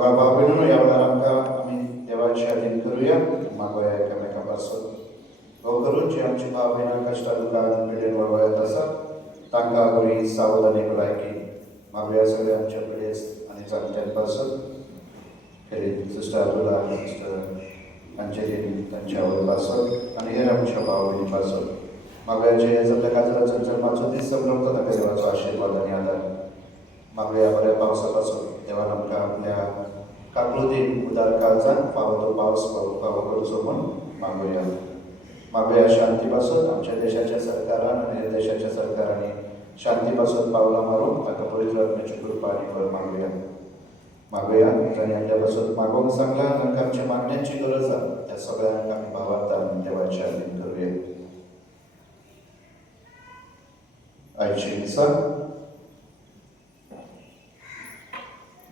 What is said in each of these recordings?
मोगा बाबीनो ह्या वेळार आमी देवाची आदीन करूया मागोया एकामेका पासून हो करून जी आमची भाव भयणां कश्टा दुखान पिडेन वळवळत आसा तांकां बरी सावध आनी भलायकी मागोया सगळ्या आमच्या पिडेस आनी जाणट्यां पासून खेरीत सिस्टर अब्दुल्ला सिस्टर अंजलीन तांच्या आवय पासून आनी हेर आमच्या भाव भयणी पासून मागोयाचे सगळ्या काजराचो जल्माचो दीस संभ्रमता ताका देवाचो आशिर्वाद आनी आदार मागोया बऱ्या पावसा पासून देवान आमकां आपल्या काकळुदीन उदार काळजान फावो तो पावस फावो करचो म्हूण मागोया शांती पासून आमच्या देशाच्या सरकारान आनी हेर देशाच्या सरकारांनी शांती पासून पावलां मारूंक ताका पवित्र आत्म्याची कृपा आनी बळ मागोया जाणी आपल्या पासून मागोवंक सांगला तांकां आमच्या मागण्यांची गरज आसा त्या सगळ्यांक आमी भावार्थान देवाच्या आदीन करूया. आयची मिसा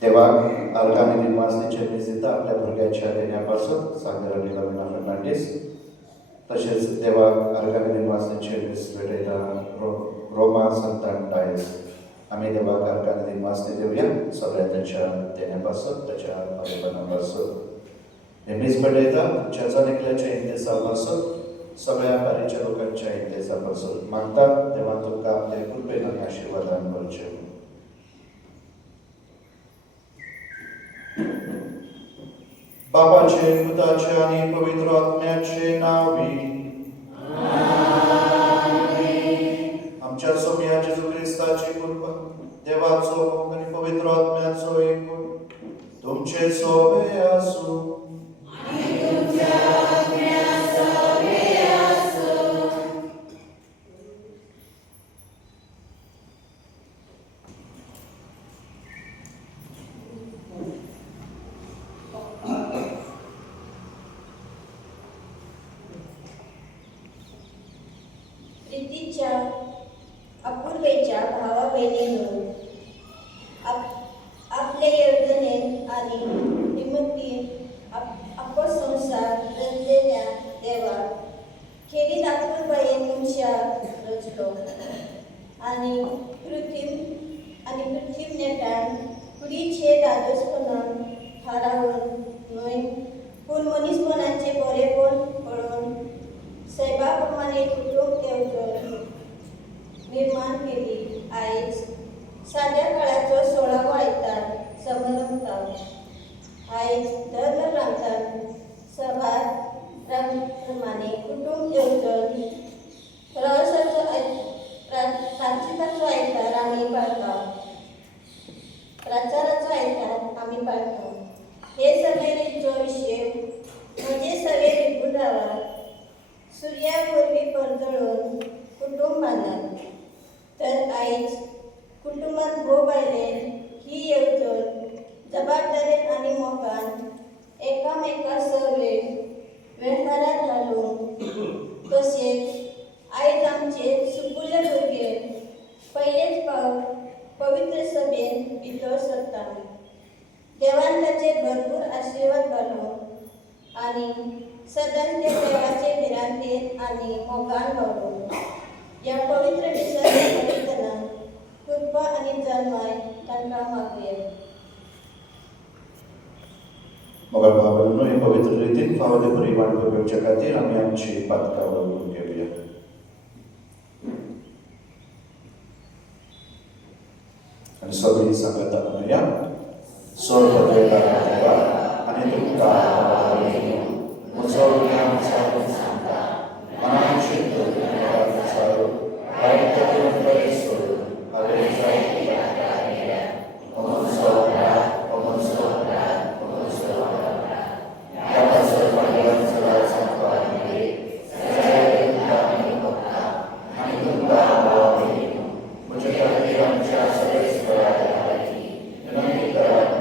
देवाक आर्गां आनी दिनवासनेचेर दिता आपल्या भुरग्याच्या देण्या पासून सागर आनी लविना फर्नांडीस तशेंच देवाक आर्गां आनी दिनवासनेचेर दीस भेटयता रोमा संतांटायस आमी देवाक आर्गां आनी दिनवासने दिवया सगळ्या त्याच्या देण्या पासून त्याच्या अभिमाना पासून हे दीस भेटयता तुमच्या एकल्याच्या इंदेसा पासून सगळ्या बारीच्या लोकांच्या इंदेसा पासून मागता देवान तुमकां आपल्या कृपेन आनी आशिर्वादान भरचें. बापाचे पुताचे आनी पवित्र आत्म्याचे नावी आमच्या सोम्या जेजू क्रिस्ताची कृपा देवाचो आनी पवित्र आत्म्याचो एकूण तुमचे सोबे आसूं. प्रितीच्या अपूर्वेच्या भावा बहिणींनो आपल्या येवजणेन आनी हिंमतीन आपलो संसार रचलेल्या देवाक खेरीत आपुरबायेन मनशाक रचलो आनी पृथ्वी नेटान कुडीचे दादोसपणान थारावन न्हय पूण मनीसपणाचे बरेपण पळोवन सैबा प्रमाणे कुटुंब येवजण निर्माण केली. आयज साद्या काळाचो 16वो आयतार समारंभता आयज धर्म प्रांतान सभा प्रमाणे कुटुंब येवजण प्रांताचो आयतार आमी पाळटा प्रचाराचो आयतार आमी पाळटा. हे समेरीचो विशय म्हणजे सवे रिपून रावात सुर्या वरवीं परजळून कुटुंब बांदप तर आयज कुटुंबांत भोव बायलेन ही येवजण जबाबदारेन आनी मोगान एकामेका सवेन वेव्हारांत घालूंक तशेंच आयज आमचे सुपुल्य भुरगे पयलेच फावट पवित्र सभेन भितर सरता. देवान ताचेर भरपूर आशिर्वाद घालूं आनी सदांच ते देवाचे भिरांतेन आनी मोगान वावरूं ह्या पवित्र दिसांतना कृपा आनी जल्माय तांकां मागुया. मोगा भावांनो हे पवित्र रितीन फावो बरी वांटप घेवचे खातीर आमी आमची पातकां वळवून घेवया. आनी सगळीं सांगत म्हणया स्वर्ग देवा देवा आनी तुमकां म्हजो ज्ञान सांगून सांगता मनाची दुर्गंध सारो वायट करून बरें सोडून हांवें जायती यात्रा केल्या म्हणून सोडला म्हणून सोडला ह्या पासून वांगडान सदां सांगपा आनी आनी तुमकां भाव भयणीनो म्हजे खातीर आमच्या सगळे इस्पितळाची विनंती करात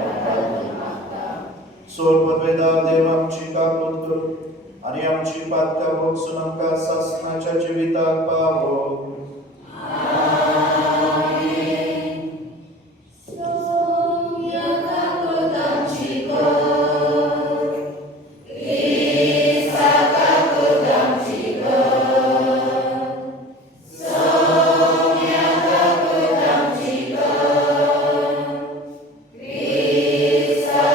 सोर पदवेदार देव आमची काकूत करून आनी आमची पातकां भोगसून आमकां सासणाच्या जिविताक पावो. Krista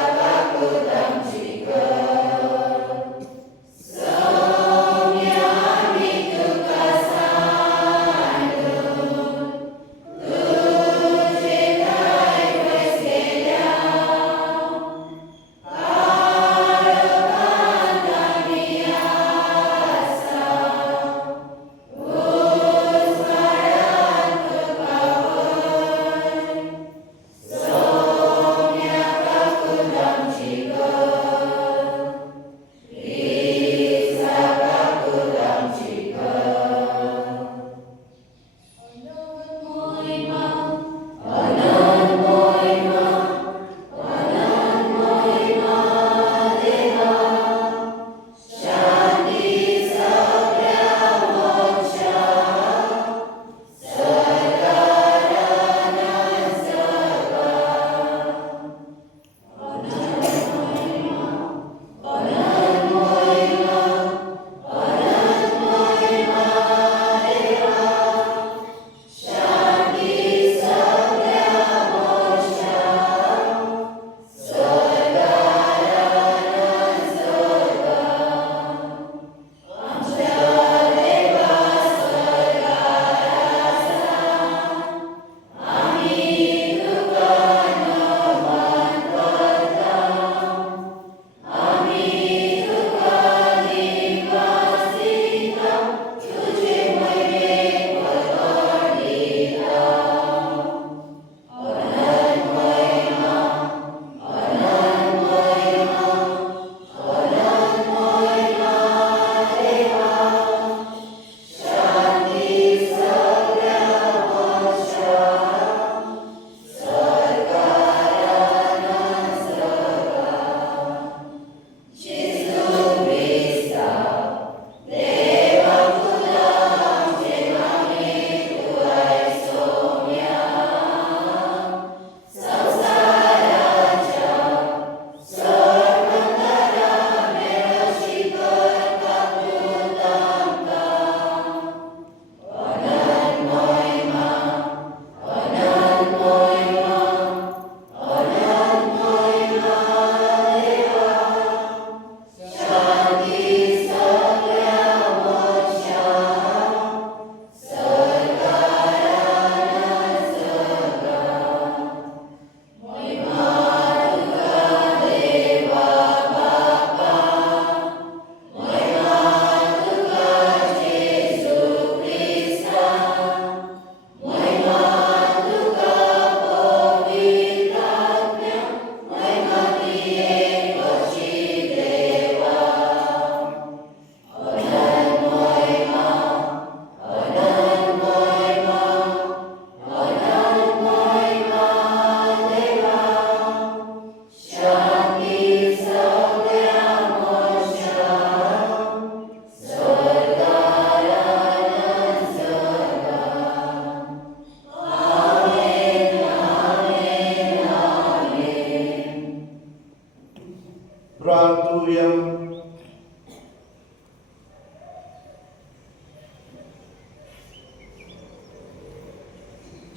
प्रार्थूया.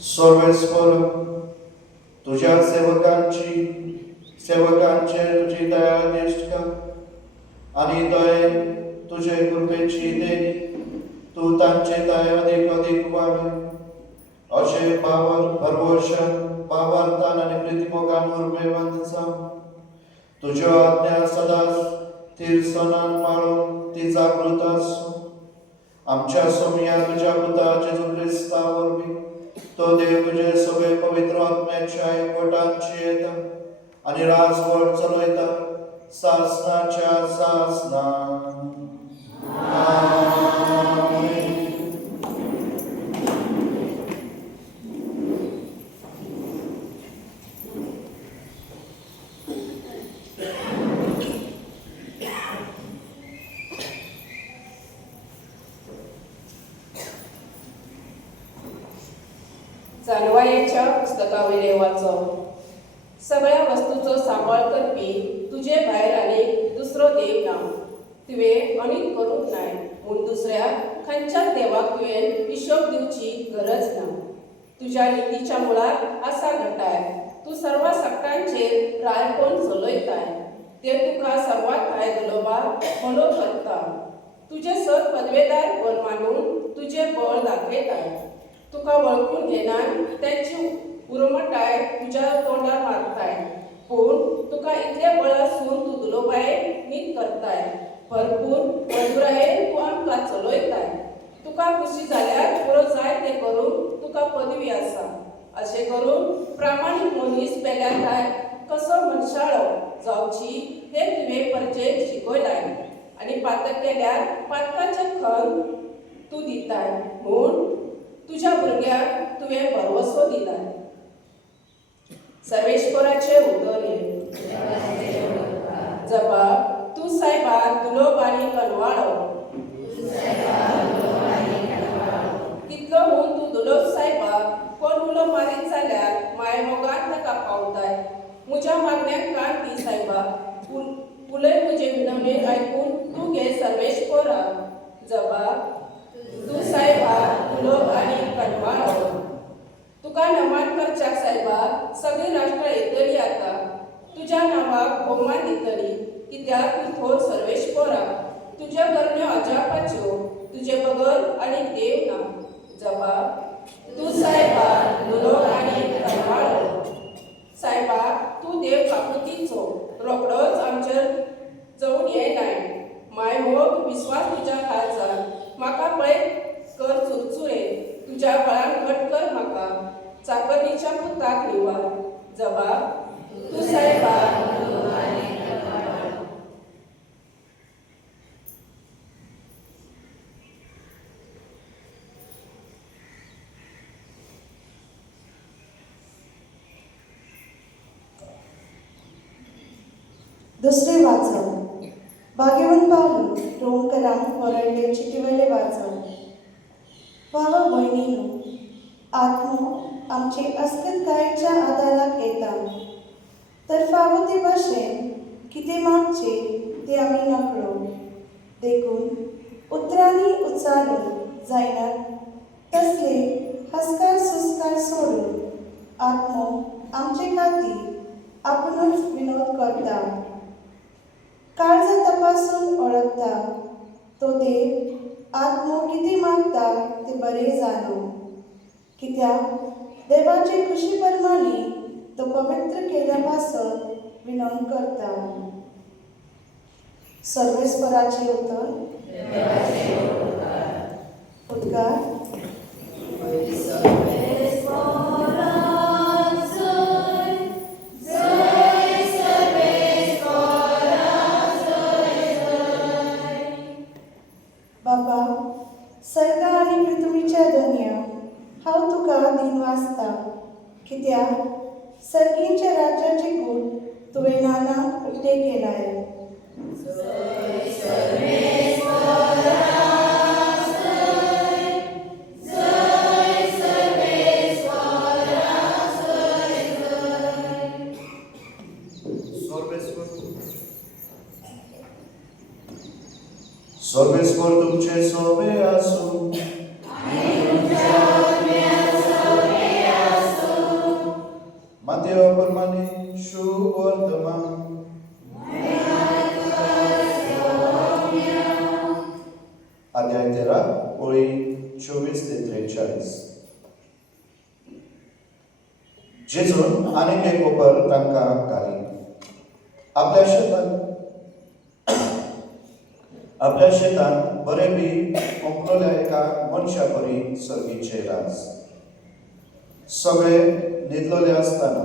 सर्वेश्वर, तुझ्या सेवकांचे तुझी दया दिष्ट कर आणि दये तुझे कृपेची देणी तू तांचे दया अधिक वाढ असे भरवशन भावार्थान आणि प्रीतिमोगांवर बेबंद जाऊ. तुझ्या आज्ञा सदा तीर्सनान पाळून ती जागृत असो. आमच्या सोमिया तुझ्या पुता जेजू ख्रिस्तावर बी तो देव तुझे सगळे पवित्र आत्म्याच्या एकवटांची येता आणि राजवट चलयता सासनाच्या सासना. आमेन. जाणवायाच्या पुस्तकावले वाचव. सगळ्या वस्तूचो सांभाळ करपी तुझे भायर आनी दुसरो देव ना. तुवें अनीक करूंक नाय म्हूण दुसऱ्या खंयच्याच देवाक तुवें हिशोब दिवची गरज ना. तुझ्या नितीच्या मुळार आसा घटाय. तू सर्व सक्तांचेर रायपण चलयताय. ते तुका सर्वात भायर घालोवपाक म्हणो करता. तुझे सत पदवेदार पण मानून तुझे बळ दाखयताय. तुका वळखून घेनान त्यांची उर्मटाय तुझ्या तोंडार मारताय. पूण तुका इतले बळ आसून तू दुलोबाये नीत करताय. भरपूर मजुरायेन तू आमकां चलयताय. तुका खुशी जाल्यार पुरो जाय ते करूंक तुका पदवी आसा. अशें करून प्रामाणीक मनीस पेल्यार काय कसो मनशाळो जावची हे तुवें परजेक शिकयलाय. आनी पातक केल्यार पातकाचे खण तू दिताय म्हूण तुझ्या भुरग्याक तुवें भरवसो दिलाय. सर्वेश्वराचे उतरे जबाब तू सायबार दुलोब आनी कनवाळो. कितलो म्हूण तू दुलोब सायबाक कोण उलो मारीत जाल्यार माय मोगान ताका पावताय. म्हज्या मागण्यांक कान दी सायबा. उलय म्हजे विनवणेक आयकून तू घे सर्वेश्वरा. जबाब तू सायबार दुलोब आनी कनवाळो. तुका नमान करच्याक सायबा सगळी राष्ट्रां येतली आता. तुज्या नांवाक भोवमान दितली कित्याक तू थोर सर्वेश्वरा. तुज्या करण्यो अजापाच्यो तुजे बगर आनी देव ना. जबाब तू सायबार दुलोब आनी कनवाळो. सायबा तू देव काकुतीचो रोखडोच आमचेर जवून येनाय. माय मोग विस्वास तुज्या काळजान म्हाका पळय कर चुरचुरे. तुज्या गळान घट कर म्हाका चाकरीच्या पुताक निवार. जबाब तू सायबा. दुसरे वाचन भाग्यवन पावलो रोमकरांक बरयले चिठीवेले वाचन. भावा भयणीनो, आत्मो आमचे अस्तित्वाच्या आदाराक येता. तर फावो ते भाशेन कितें मागचे ते आमी नकळो. देखून उतरांनी उच्चारून जायनात तसले हस्कार सुस्कार सोडून आत्मो आमचे खातीर आपुणूच विनोद करता. काळजा तपासून ओळखता तो देव आत्मो कितें मागता ते बरें जाणो. कित्याक देवाचे खुशी प्रमाणे तो पवित्र केल्या पासून विनवण करता. सर्वेस्वराचे उतर उद्गार. बाबा, सर्गा आनी पृथ्वीच्या दुनिया हांव तुका दिन वाचता. कित्याक सर्गींच्या राज्याचे गूढ तुवें नानाक उक्ते केलाय. सर्वेस्वर तुमचे सोबे आसूं मातेव प्रमाणे शुभ वर्तमान अध्याय 13 ओळी 24 ते 43. जेजून आनीक एक कोपर तांकां घाली. आपल्या शेतान बरे बी ओंपलोल्या एका मनशा परी सर्गीचे राज. सगळे न्हिदलोले आसतना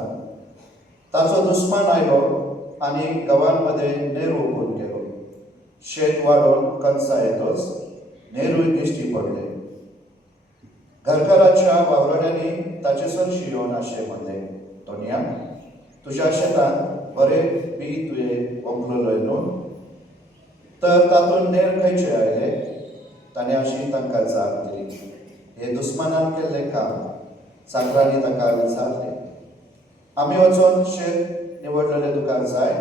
ताचो दुस्मान आयलो आनी गांवांमध्ये नेर ओपून गेलो. शेत वाडोवन कणसां येतोच नेरूय दिश्टी पडले. घरकाराच्या वावरड्यांनी ताचे सरशी येवन अशें म्हणले, तोणया, तुज्या शेतान बरे बी तुवें ओंपलोले न्हू, तर तातूंत नेर खंयचे आयले? ताणें अशी तांकां जाप दिली. हे दुस्मानान केल्लें काम. चाकरांनी ताका विचारले, आमी वचोन शेत निवडलेलें तुका जाय?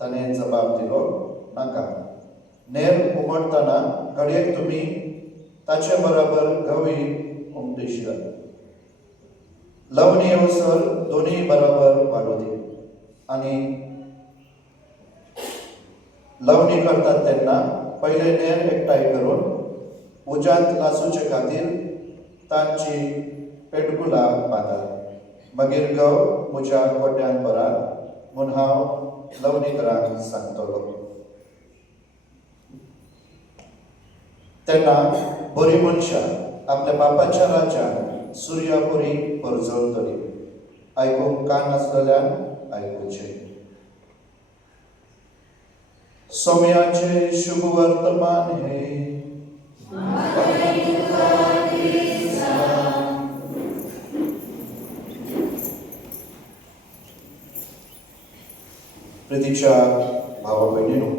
ताणें जबाब दिलो, नाका. नेर उमटतना घडयेक तुमी ताचे बरोबर गवी उमटयशीत. लवणी येवसर दोनूय बरोबर वाडू दी. आनी लवणी करतात तेन्ना पयले नेर एकठांय करून उज्यांत लासूचे खातीर तांची पेटकुलां बांदात. मागीर गव म्हज्या गोट्यान बरात म्हूण हांव लवणीकरांक सांगतलो. तेन्ना बरी मनशां आपल्या बापाच्या राज्यान सुर्यापुरी परजळटली. आयकूंक कान आसलेल्यान आयकुचें. सोम्याचे शुभ वर्तमान हे. प्रितीच्या भावा भयणीनो,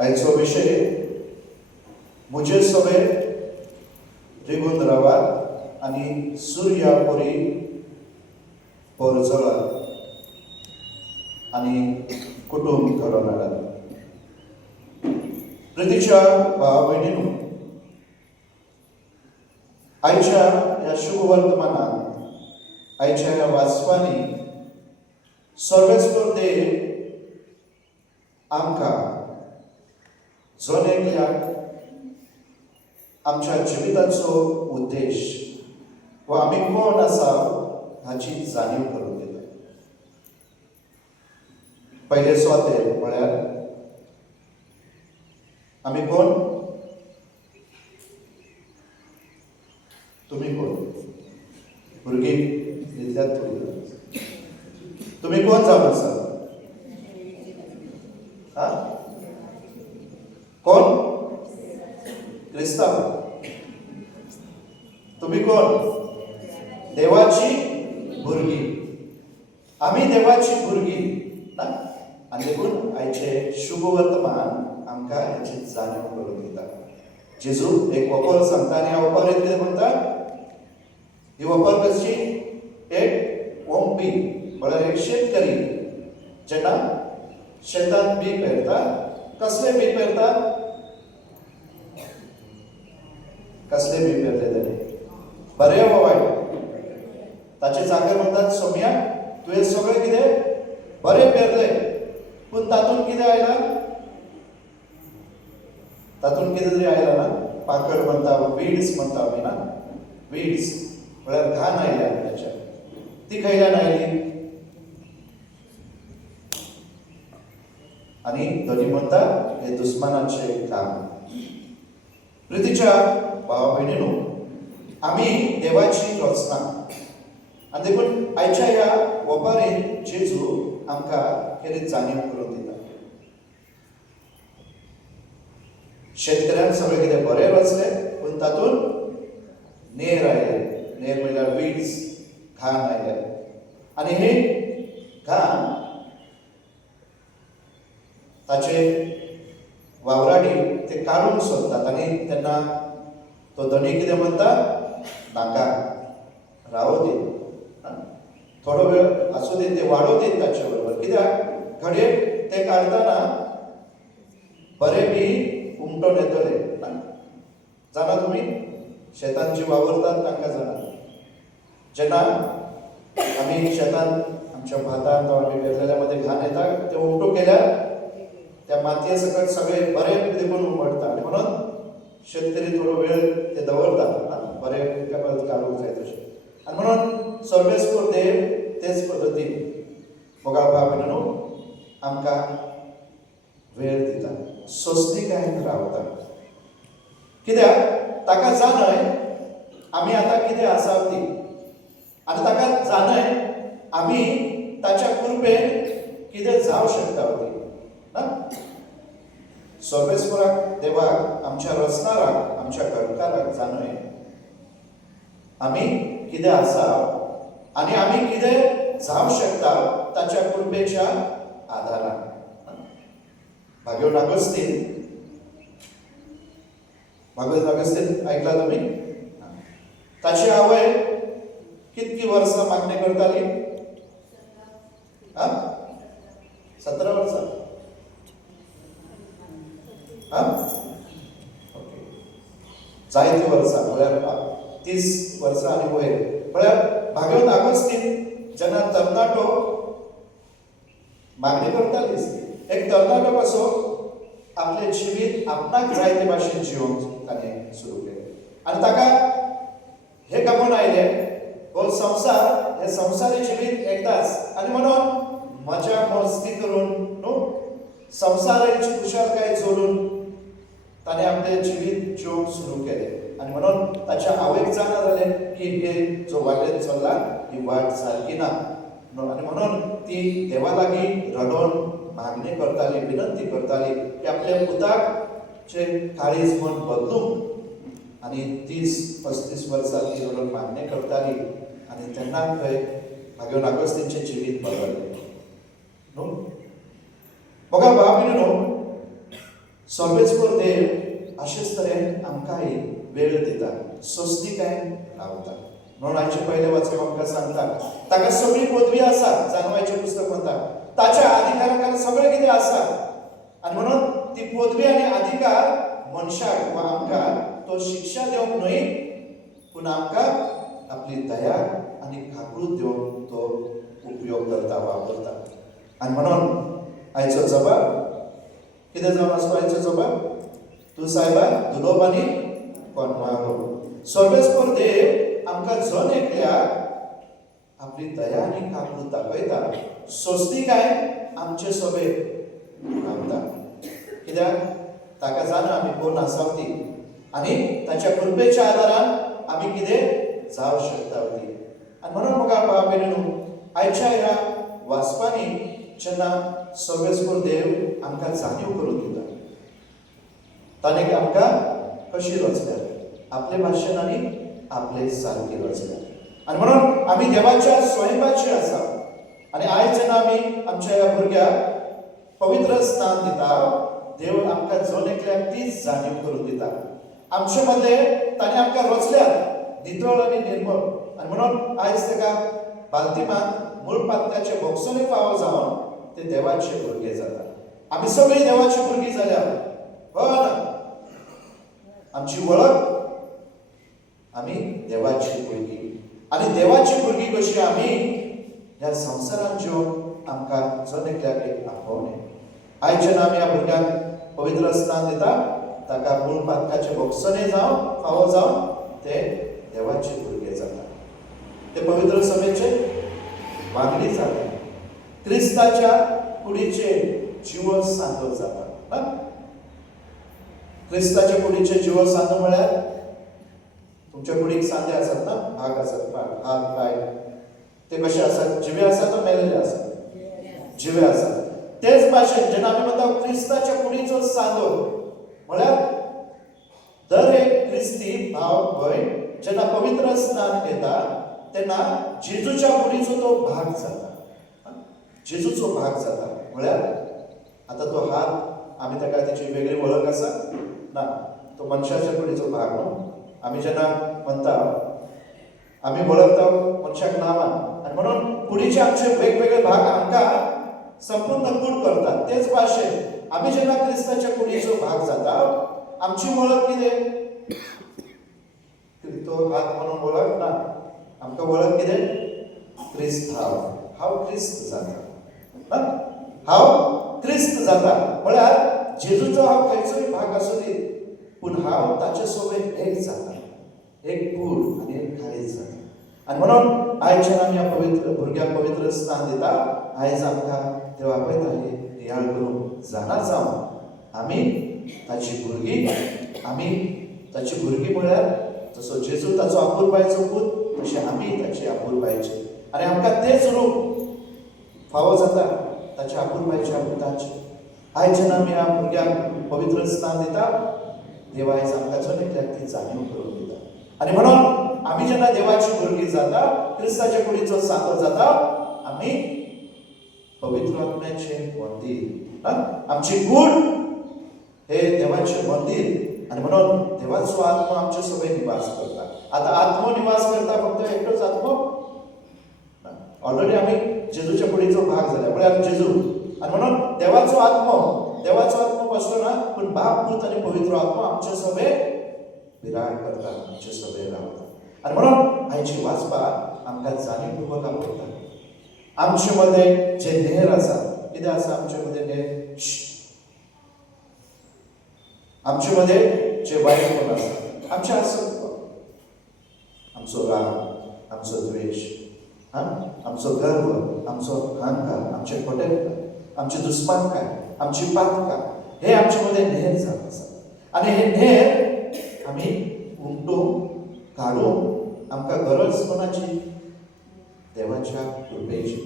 आयचो विशय म्हजे सगळे रिगून रावात आनी सुर्या परी परजळात आनी कुटुंब घडोवन हाडात. प्रितीच्या भावा भयणीनो, आयच्या ह्या शुभ वर्तमानात, आयच्या ह्या वाचपांनी सर्वेस्वर देव आमकां जनेकल्याक आमच्या जिविताचो उद्देश वा आमी कोण आसा हाची जाणीव करून दिता. पहिले स्वाते म्हळ्यार आमी कोण? तुमी कोण? भुरगीं दितल्यात तुमी कोण जावन आसा? कोण? क्रिस्तांव. तुम्ही कोण? देवाची भुरगीं. आमी देवाची भुरगीं ना. आनी देखून आयचे शुभ वर्तमान आमकां हाची जाणीव करून दिता. जेजू एक वपर सांगता आनी ह्या वपर कितें म्हणटा? ही वपर कशी? एक ओंपी म्हळ्यार एक शेतकरी जेन्ना शेतांत बी पेरता, कसलें बी पेरता? कसले बी पेरले ताणें? बरें वा वायट? ताचे चाकर म्हणटात, सोम्या, तुवें सगळें कितें बरें पेरले, पूण तातूंत कितें आयलां? तातूंत कितें तरी आयलां ना? पाकड म्हणटा, विड्स म्हणटा आमी ना. विड्स म्हळ्यार घाण आयल्या ताच्या. ती खंयल्यान आयली? आनी धनी म्हणटा, हे दुस्मानाचें काम. प्रितीच्या भावा भयणीनो, आमी देवाची रचना. आनी देखून आयच्या ह्या वपारेन जेजू आमकां कितें जाणीव करून दिता. शेतकऱ्यान सगळें कितें बरें रचलें, पूण तातूंत नेर आयले. नेर म्हणल्यार विड्स, घाण आयले. आनी हे घाण ताचे वावराडी ते काडूंक सोदतात. आनी तेन्ना तो धनी कितें म्हणटा? नाका, रावो दी, थोडो वेळ आसूं दी, ते वाडो दी ताचे बरोबर. कित्याक? घडये ते काडटना बरें बी उमटोन येतले ना जाणा तुम्ही शेतान जी वावरतात तांकां जाणा जेन्ना आमी शेतान आमच्या भातान तो आमी पेरलेल्या मध्ये घाण येता ते उमटो केल्यार त्या मातये सकट सगळे बरे देखून उमटता आनी म्हणून शेतकरी थोडो वेळ ते दवरता बरे घालूंक जाय तशें आनी म्हणून सर्वेस्पर देव तेच पद्दतीन मोगा भाव आमकां वेळ दिता सोंसतीकायेन रावता कित्याक ताका जाणय आमी आतां कितें आसा ती आनी ताका जाणय आमी ताच्या कृपेन कितें जावं शकता ती ना सर्वेस्पराक देवाक आमच्या रचणाराक आमच्या घडकाराक जाणय आमी कितें आसा आनी आमी कितें जावं शकता ताच्या कृपेच्या आदारान भाग्योन अगस्तीन ऐकला तुम्ही ताची आवय कितकी वर्सां मागणी करताली 17 वर्सां जायती वर्सां म्हळ्यार 30 वर्सां आनी वयर म्हळ्यार भाग्योन अगस्तीन जेन्ना तरणाटो मागणी करतालीच एक तरणाटो कसो आपले जिवीत आपणाक जाय ते भाशेन जिवंक ताणें सुरू केलें आनी ताका हे गमून आयले हो संवसार हे संवसारी जिवीत एकदाच आनी म्हणून मजा मस्ती करून न्हू संवसाराची कुशलकाय जोडून ताणें आपलें जिवीत जिवंक सुरू केलें आनी म्हणून ताच्या आवयक जाणा जालें की हे जो वाटेन चल्ला ही वाट सारकी ना आनी म्हणून ती देवा लागीं रडोन मागणी करताली विनंती करताली की आपल्या पुताचे काळीज मन बदलूंक आनी 30-35 वर्सां ती रडोन मागणी करताली आनी तेन्ना थंय भाग्योन अगस्तीनचें जिवीत बदललें न्हू मोगा भाव न्हू सर्वेस्पर देव अशेंच तरेन आमकांय वेळ दिता सोंसतीकायेन रावता म्हणून आयचे पयले वाचप आमकां सांगता ताका सगळी पदवी आसा जानवायचें पुस्तक म्हणटा ताच्या अधिकाराखाली सगळें कितें आसा आनी म्हणून ती पदवी आनी अधिकार मनशाक वा आमकां तो शिक्षा दिवंक न्हय पूण आमकां आपली दया आनी काकूळट दिवंक तो उपयोग करता वापरता आनी म्हणून आयचो जबाब कितें जावन आसलो आयचो जबाब तूं सायबा दुलोब आनी कोणवाळो सर्वेस्पर देव आमकां जन एकल्याक आपली दया आनी काकूळट दाखयता सोंसतीकाय आमचे सोबे रावता कित्याक ताका जाणा आमी कोण आसा ती आनी ताच्या कृपेच्या आदारान आमी कितें जावं शकता ती आनी म्हणून म्हाका भाव भयणीनो आयच्या ह्या वाचपांनी जेन्ना सर्वेस्पर देव आमकां जाणीव करून दिता ताणें आमकां कशी रचल्या आपले भाशेन आनी आपले सारकी रचल्या आनी म्हणून आमी देवाच्या स्वयंपाची आसा आनी आयज जेन्ना आमी आमच्या ह्या भुरग्याक पवित्र स्थान दिता देव आमकां जन एकल्याक तीच जाणीव करून दिता आमचे मदले ताणें आमकां रचल्यात नितळ आनी निर्मळ आनी म्हणून आयज ताका बाल्तिमांत मूळ पात्याचे भोगसणे फावो जावन ते देवाचे भुरगे जाता आमी सगळीं देवाची भुरगीं जाल्या हो ना आमची वळख आमी देवाची भुरगीं आनी देवाची भुरगीं कशी आमी ह्या संवसारांत जिवंक आमकां जन एकल्याक एक आपोवणें आयज जेन्ना आमी ह्या भुरग्यांक पवित्र स्थान दिता ताका मूळ पातकाचे भोगसणे जावं फावो जावन ते देवाचे भुरगे जाता ते पवित्र सभेचे वांगडी जाता क्रिस्ताच्या कुडीचे जिवो सांदो जाता ना क्रिस्ताच्या कुडीचे जिवो सांदो म्हळ्यार तुमच्या कुडीक सांदे आसात ना भाग आसात हात पाय ते कशे आसात जिवे आसात तो मेलेले आसात जिवे आसात तेच भाशेन जेन्ना आमी म्हणटा क्रिस्ताच्या कुडीचो सांदो म्हळ्यार दर एक क्रिस्ती भाव भयण जेन्ना पवित्र स्नान घेता तेन्ना जेजूच्या कुडीचो तो भाग जाता जेजूचो भाग जाता म्हळ्यार आतां तो हात आमी ताका तेची वेगळी वळख आसा ना तो मनशाच्या कुडीचो भाग न्हू आमी जेन्ना म्हणटा आमी वळखता मनशाक नांवान आनी म्हणून कुडीचे आमचे वेगवेगळे भाग आमकां संपूर्ण कूड करतात तेच भाशेन आमी जेन्ना क्रिस्ताच्या कुडीचो भाग जाता आमची वळख कितें? तो हात म्हणून वळख ना, आमकां वळख कितें? क्रिस्त हांव क्रिस्त जाता, हांव क्रिस्त जाता म्हळ्यार जेजूचो हांव खंयचोय भाग आसूं दी, पूण हांव ताचे सोबत एक जाता, एक पूड आनी एक काळीज जाता. आनी म्हणून आयच्यान आमी ह्या पवित्र भुरग्याक पवित्र स्थान दिता. आयज आमकां देवा पळयताली नियाळ करूंक जाणा जावन आमी ताची भुरगीं, आमी ताची भुरगीं म्हळ्यार जसो जेजू ताचो आपुरबायचो पूत तशें आमी ताची आपुरबायचे, आनी आमकां तेच रूप फावो जाता ताच्या आपुरबायच्या पुताचे. आयच्यान आमी ह्या भुरग्यांक पवित्र स्थान दिता. देव आयज आमकां जणेकल्याक ती जाणीव करून दिता. आनी म्हणून आमी जेन्ना देवाची भुरगीं जाता, क्रिस्ताच्या कुडीचो सांगो जाता, आमी पवित्र आत्म्याचें मंदीर, आमची कूड हे देवाचें मंदीर. आनी म्हणून देवाचो आत्मो आमचे सगळे निवास करता. आतां आत्मो निवास करता फक्त एकटोच आत्मो? ऑलरेडी आमी जेजूच्या कुडीचो भाग जाल्या म्हळ्यार जेजू. आनी म्हणून देवाचो आत्मो बसलो ना, पूण बाप पूत आनी पवित्र आत्मो आमचे सगळे विराट करता, आमचे सगळे रावता. आनी म्हणून आयची वाचपाक आमकां जाणीवपूर्वक आपयता. आमचे मदें जे नेर आसा, कितें आसा आमचे मदें नेर? आमचे मदें जे वायटपण आसा, आमचें आसक्तपण, आमचो राग, आमचो द्वेश, आमचो गर्व, आमचो अहंकार, आमचें खोटेपण, आमची दुस्मानकाय, आमची पातकाय, हे आमचे मदें नेर जावन आसा. आनी हे नेर आमी उमटून काडून आमकां गरज कोणाची? देवाच्या कृपेची,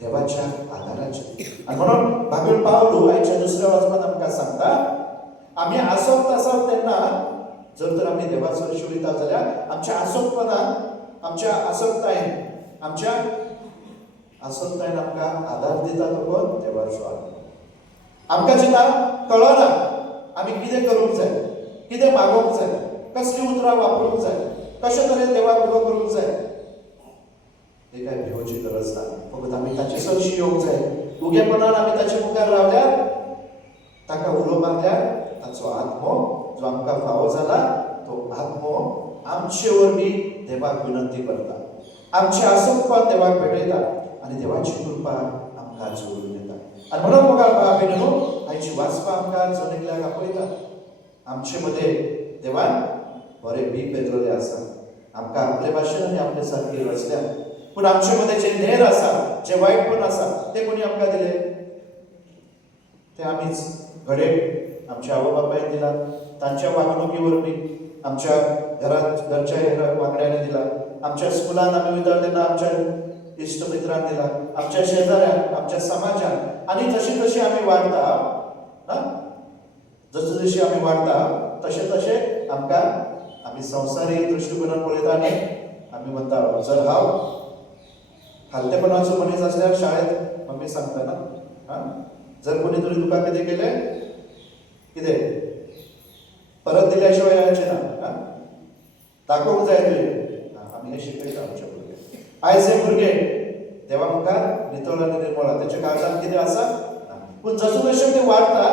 देवाच्या आदाराची. आनी म्हणून भागील पावलो आयच्या दुसऱ्या वचपांत आमकां सांगता, आमी आसक्त आसा तेन्ना जर तर आमी देवाचो शिविता जाल्यार आमच्या आसक्तपणान, आमच्या आसक्तायेन, आमच्या आसक्तायेन आमकां आदार दिता तो कोण? देवाचो आत्मो. आमकां जेन्ना कळना आमी कितें करूंक जाय, कितें मागोवंक जाय, कसली उतरां वापरूंक जाय, कशे तरेन देवाक उबो करूंक जाय, हे काय भिवची गरज ना. फकत आमी ताचे सरशी येवंक जाय. उगेपणान आमी ताचे मुखार रावल्यार, ताका उलो मारल्यार ताचो आत्मो जो आमकां फावो जाला, तो आत्मो आमचे वरवीं देवाक विनंती करता, आमचे आसक्तपण देवाक भेटयता आनी देवाची कृपा आमकां जोडून दिता. आनी म्हणून मोगाळ भाव भयणीनो, आयची वाचपां आमकां जणेकल्याक आपयता. आमचे मदें देवान बरें बी पेरलेलें आसा, आमकां आपले भाशेन आनी आपले सारके रचल्या. पूण आमचे मदें जे नेर आसा, जे वायटपण आसा, ते कोणी आमकां दिले? ते आमीच घडये आमच्या आवय बापायन दिला, तांच्या वागणुकी वरवीं आमच्या घरच्या वांगड्यांनी दिला, आमच्या स्कुलान आमी वयता तेन्ना आमच्या इश्ट मित्रांक दिला, आमच्या शेजाऱ्यांक, आमच्या समाजान. आनी जशी जशी आमी वाडटा, जशी जशी आमी वाडटा तशें तशें आमकां आमी संवसारीक दृश्टीकोनान पळयता आनी आमी म्हणटा, जर हांव खालतेपणाचो मनीस आसल्यार शाळेंत मम्मी सांगता ना, जर कोणी तरी तुका कितें केलें, कितें परत दिल्या शिवाय यायचें ना, दाखोवंक जाय तुवें. आमी हें शिकयता आमच्या भुरग्यांक. आयज हे भुरगे देवा मुखार नितळ आनी निर्मळ, तेच्या कारणान कितें आसा, पूण जसो जशें ते वाडटा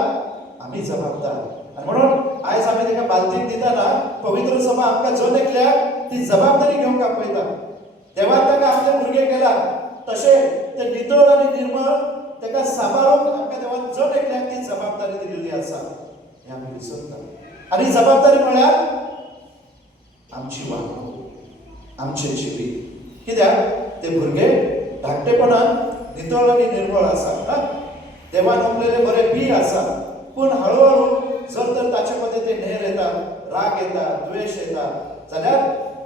आमी जबाबदार. आनी म्हणून आयज आमी ताका बालतीक दितना पवित्र सभा आमकां जणेकल्याक ती जबाबदारी घेवंक आपयता. देवान ताका आपले भुरगे केला, तशें ते नितळ आनी निर्मळ ताका सांबाळूंक आमकां देवान जणेकल्याक ती जबाबदारी दिलेली आसा, हें आमी विसरता. आनी जबाबदारी म्हळ्यार आमची वागणूक, आमचें जिवीत. कित्याक ते भुरगे धाकटेपणान नितळ आनी निर्मळ आसा, देवान आपलेले बरे बी आसा, पूण हळूहळू जर तर ताचे मदें ते नेर येता, राग येता, द्वेश येता, जाल्यार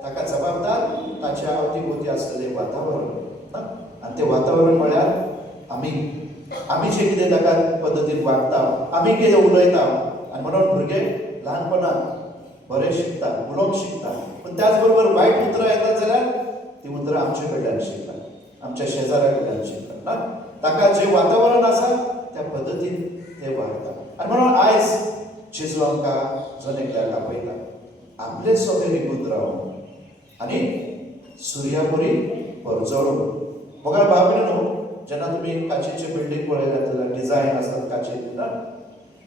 ताका जबाबदार ताच्या अवतीभोवती आसलेलें वातावरण. आनी तें वातावरण म्हळ्यार आमी जे कितें ताका पद्दतीन वागता, आमी कितें उलयता. आनी म्हणून भुरगे ल्हानपणान बरें शिकता, उलोवंक शिकता, पूण त्याच बरोबर वायट उतरां येतात जाल्यार ती उतरां आमचे कडल्यान शिकतात, आमच्या शेजाऱ्या कडल्यान शिकतात. ताका जें वातावरण आसा त्या पद्दतीन ते वागता. आनी म्हणून आयज जेजू आमकां जणेकल्याक आपयता, आपले सोबे निगून रावून आनी सुर्यापुरी परजळून. मोगाळ भाव भयणीनो, जेन्ना तुमी काचेची बिल्डींग पळयल्यात जाल्यार डिजायन आसतात काचेची,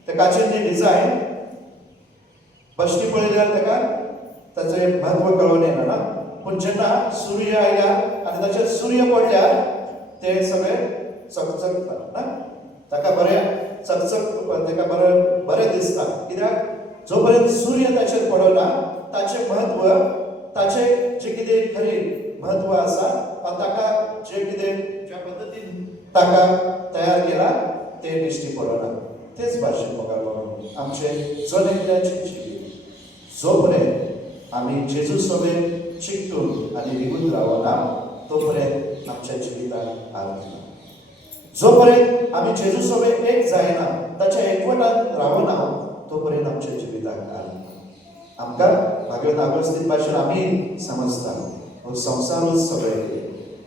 ते काचेची डिजायन बश्टी पळयल्यार ताका ताचें म्हत्व कळून येना ना. पूण जेन्ना सूर्य आयल्या आनी ताचेर सूर्य पडल्यार ते सगळे चकचकता ना. ताका बरें चकचक ताका बरें दिसता. कित्याक जो पर्यंत सूर्य ताचेर पडना ताचें म्हत्व, ताचें जें कितें खरी म्हत्व आसा ताका जें कितें ज्या पद्दतीन ताका तयार केला ते दिश्टी पडना. तेच भाशेन मोगाळ आमचे जनेकल्याचें जिवीत जो पर्यंत आमी जेजू सोबत चिकटून आनी निगून रावना तो पर्यंत आमच्या जिविताक अर्थ ना. जो पर्यंत आमी जेजू सोबत एक जायना, ताच्या एकवटान रावना तो पर्यंत आमच्या जिविताक अर्थ ना. आमकां भागवत अवस्थीत भाशेन आमी समजता हो संवसारूच सगळें.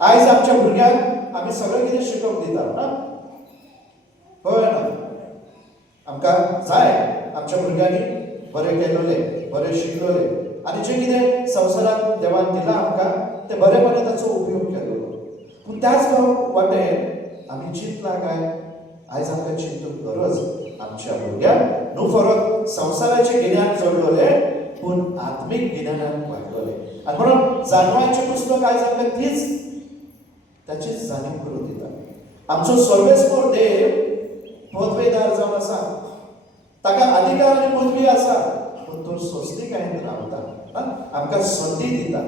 आयज आमच्या भुरग्यांक आमी सगळें कितें शिकोवंक दिता ना. कळ्ळें ना. आमकां जाय आमच्या भुरग्यांनी बरें केलोलें, बरें शिकलोलें आनी जें कितें संवसारांत देवान दिलां आमकां तें बरेपणान ताचो उपयोग केलो. पूण त्याच वाटेन आमी चिंतलां काय आयज आमकां चिंतूंक गरज आमच्या भुरग्यांक न्हू फकत संवसाराचें गिन्यान जोडलोलें पूण आत्मीक गिन्यानाक वाडलोलें. आनी म्हणून जाणवायेचें पुस्तक आयज आमकां ताचीच जाणीव करून दिता. आमचो सर्वेस्पर देव पदवेदार जावन आसा, ताका अधिकार आनी पदवी आसा, पूण तो सोंसतीकायेन रावता, आमकां संदी दिता.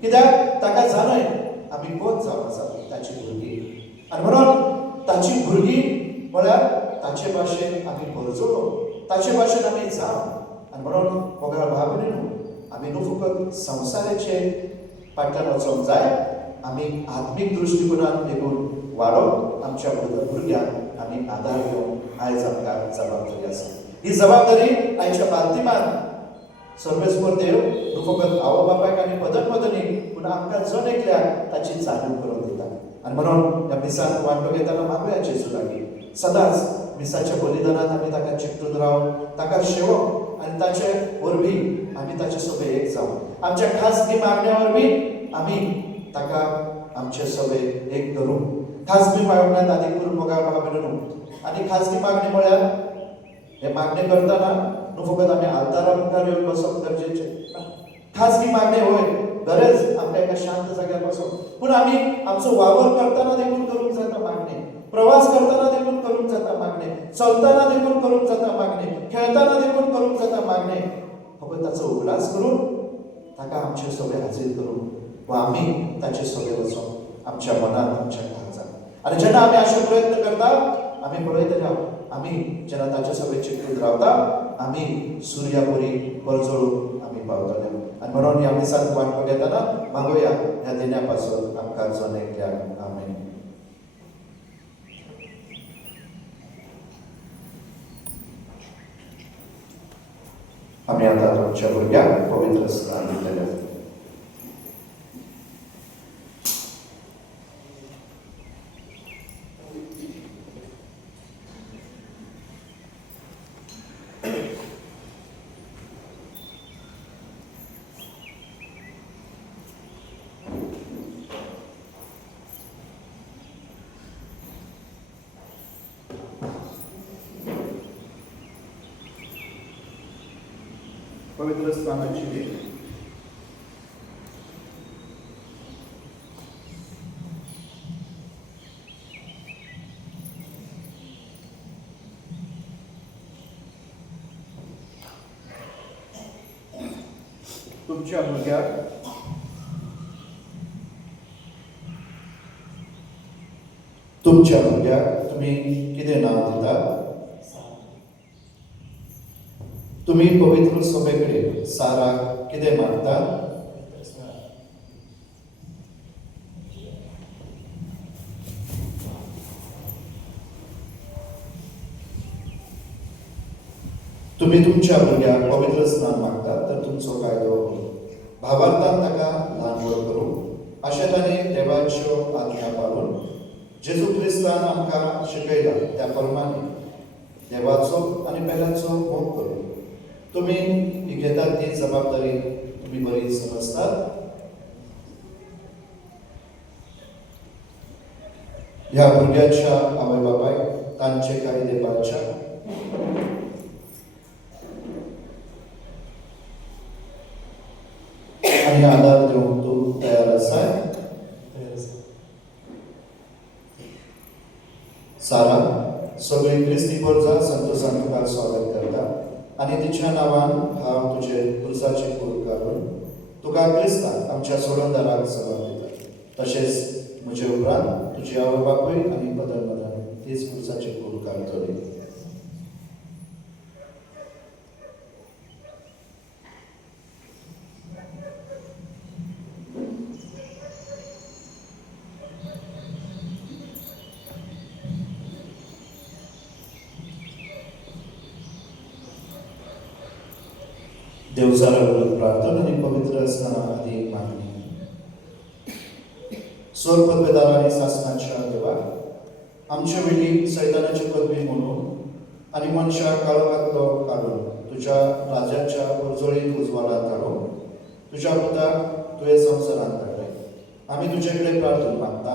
कित्याक ताका जाणय आमी कोण जावन आसा ताची भुरगीं. आनी म्हणून ताची भुरगीं म्हळ्यार ताचे भाशेन आमी बरजलो, ताचे भाशेन आमी जाव. आनी म्हणून मोगाळ भाव भयणीनो, आमी न्हू फकत संवसाराचे फाटल्यान वचोंक जाय, आमी आत्मीक दृश्टिकोनान देखून वाडोवप आमच्या भुरग्यांक आमी आदार घेवंक आयज आमकां जबाबदारी आसा. ही जबाबदारी आयच्या बालतिमान सर्वेस्पर देव न्हू फकत आवय बापायक आनी पदनी पूण आमकां जण एकल्याक ताची जाणीव करून दिता. आनी म्हणून ह्या मिसान वांटो घेताना मागुया जेजू लागीं सदांच मिसाच्या बलिदानांत आमी ताका चिकटून रावन ताका शेवप आनी ताचे वरवीं आमी ताचे सोबत एक जावं. आमच्या खासगी मागण्या वरवीं आमी ताका आमचे सोबत एक धरूं. खासगी मागण्यांत आदी करून मोगाळ भाव भयणीनो, आनी खासगी मागणी म्हळ्यार हे मागणी करतना न्हू फकत आमी आल्तारा मुखार येवन बसप गरजेचें. खासगी मागणी होय, गरज आमकां एका शांत जाग्यार बसप, पूण आमी आमचो वावर करतना देखून करूंक जाता मागणी, प्रवास करतना देखून करूंक जाता मागणी, चलतना देखून करूंक जाता मागणी, खेळतना देखून करूंक जाता मागणी. फकत ताचो उगडास करून ताका आमचे सोबत हाजीर करून वा आमी ताचे सोबत वचोन आमच्या मनांत आमच्या काळजांत. आनी जेन्ना आमी अशे प्रयत्न करता आमी पळयतले आमी जेन्ना ताचे सोबत चिकटून रावता आमी सुर्या बरी परजळून आमी पावतले. आनी म्हणून ह्या मिसान वांटो घेताना मागोया ह्या दिन्या पासून आमकां जण एकल्याक आमेन. आमी आतां आमच्या भुरग्यांक पवित्र स्नान दितले. पवित्र स्नानाची विधी. तुमच्या भुरग्याक तुम्ही कितें नांव दितात? तुम्ही पवित्र सभेकडे साराक कितें मागतात? तुम्ही तुमच्या भुरग्याक पवित्र स्नान मागतात तर तुमचो कायदो भावार्थान ताका ल्हान व्हड करूं अशें ताणें देवाच्यो आज्ञा पाळून जेजू क्रिस्तान आमकां शिकयला त्या प्रमाणे देवाचो आनी पेलांचो मोग करूं तुम्ही ही घेतात ती जबाबदारी तुम्ही बरी समजतात? ह्या भुरग्याच्या आवय बापायक तांचे कायदे पाळच्या आदार दिवंक तूं तयार आसाय? सारा, सगळी क्रिस्ती परजा संतोषान तुका स्वागत करता आनी तिच्या नांवान हांव तुजे पुरसाची कूड काडून तुका क्रिस्तांत आमच्या सोडवंदाराक सलाम दिता. तशेंच म्हजे उपरांत तुजी आवय बापूय आनी बदल मदन तीच पुरसाची कूड काडटली. देवसारा प्रार्थना आणि पवित्र असताना आधी मागणी. स्वर पदवेदार आणि शासनाच्या देवा, आमच्या वेळी सैतानाची पदवी म्हणून आणि मनशा काळोखातलो काढून तुझ्या राज्याच्या परजोळीत उजवाडात हाडून तुझ्या पुताक तुवें संवसारांत धाडले. आमी तुजे कडेन प्रार्थना मागता,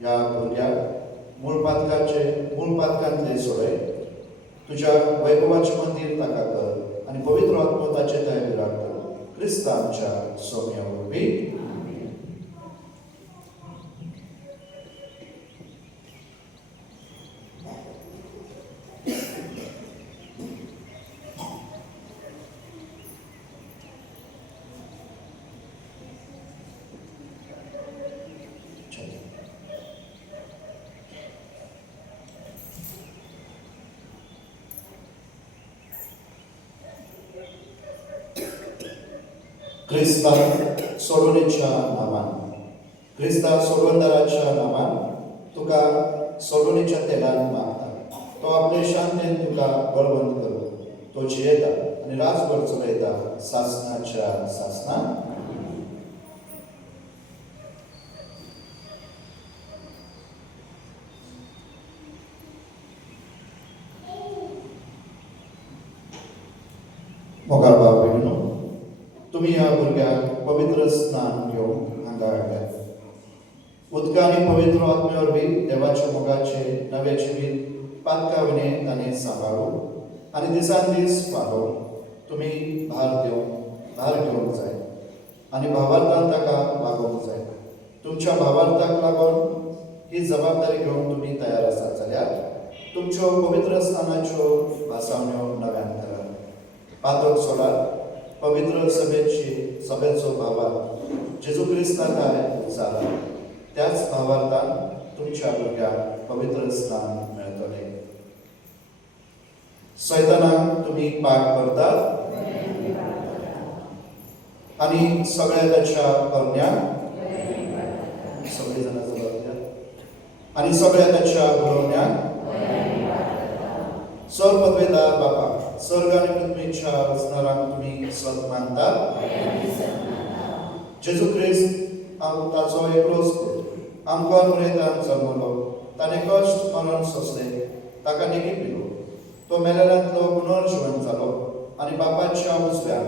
ह्या भुरग्याक मूळ पातकांतले सोडय, तुझ्या वैभवाचे मंदिर ताका कर आणि पवित्र आत्मो ताचे थंय विराट कर. क्रिस्त आमच्या सौम्या वरवीं. क्रिस्ता सोडवणेच्या नावान, क्रिस्ता सोडवंदाराच्या नावान तुका सोडवणेच्या तेलान मागता. तो आपले शांतेन तुका बळवंत करू. तो जियेता आनी राजभर चलयता शासनाच्या शासनान. मोगाळ भाव भयणो, तुम्ही ह्या भुरग्याक पवित्र स्नान घेवन हांगा हाडल्यात. उदका आनी पवित्र आत्मे वरवीं देवाच्या मोगाचे नवे जिवीत पातकावणे ताणें सांबाळून आनी दिसान दीस वाडोवन तुमी भार घेवंक जाय आनी भावार्थान ताका वागोवंक जाय. तुमच्या भावार्थाक लागून ही जबाबदारी घेवन तुमी तयार आसात जाल्यार तुमच्यो पवित्र स्नानाच्यो भासावण्यो नव्यान करात. पातक सोडात. पवित्र सभेचो भावार्थ जेजू क्रिस्ताकाय जाला. त्याच भावार्थान तुमच्या भुरग्याक पवित्र स्नान मेळटले. सैतानाक तुमी पाठ करतात आनी सगळ्या ताच्या करण्याक सगळे जाणां जबाबदार आनी सगळ्या ताच्या घडोवण्याक सर पदवेदार बापा, सर्ग आनी पृथ्वीच्या रचणाराक तुमी सत मानतात. जेजू क्रिस्त ताचो एकलोच पूत आमकां नुरयेंतान जल्मलो. ताणें कश्ट मरण सोंसले, ताका नेगी पिलो. तो मेलेल्यांतलो पुनर्जीवन जालो आनी बापाच्या उजव्याक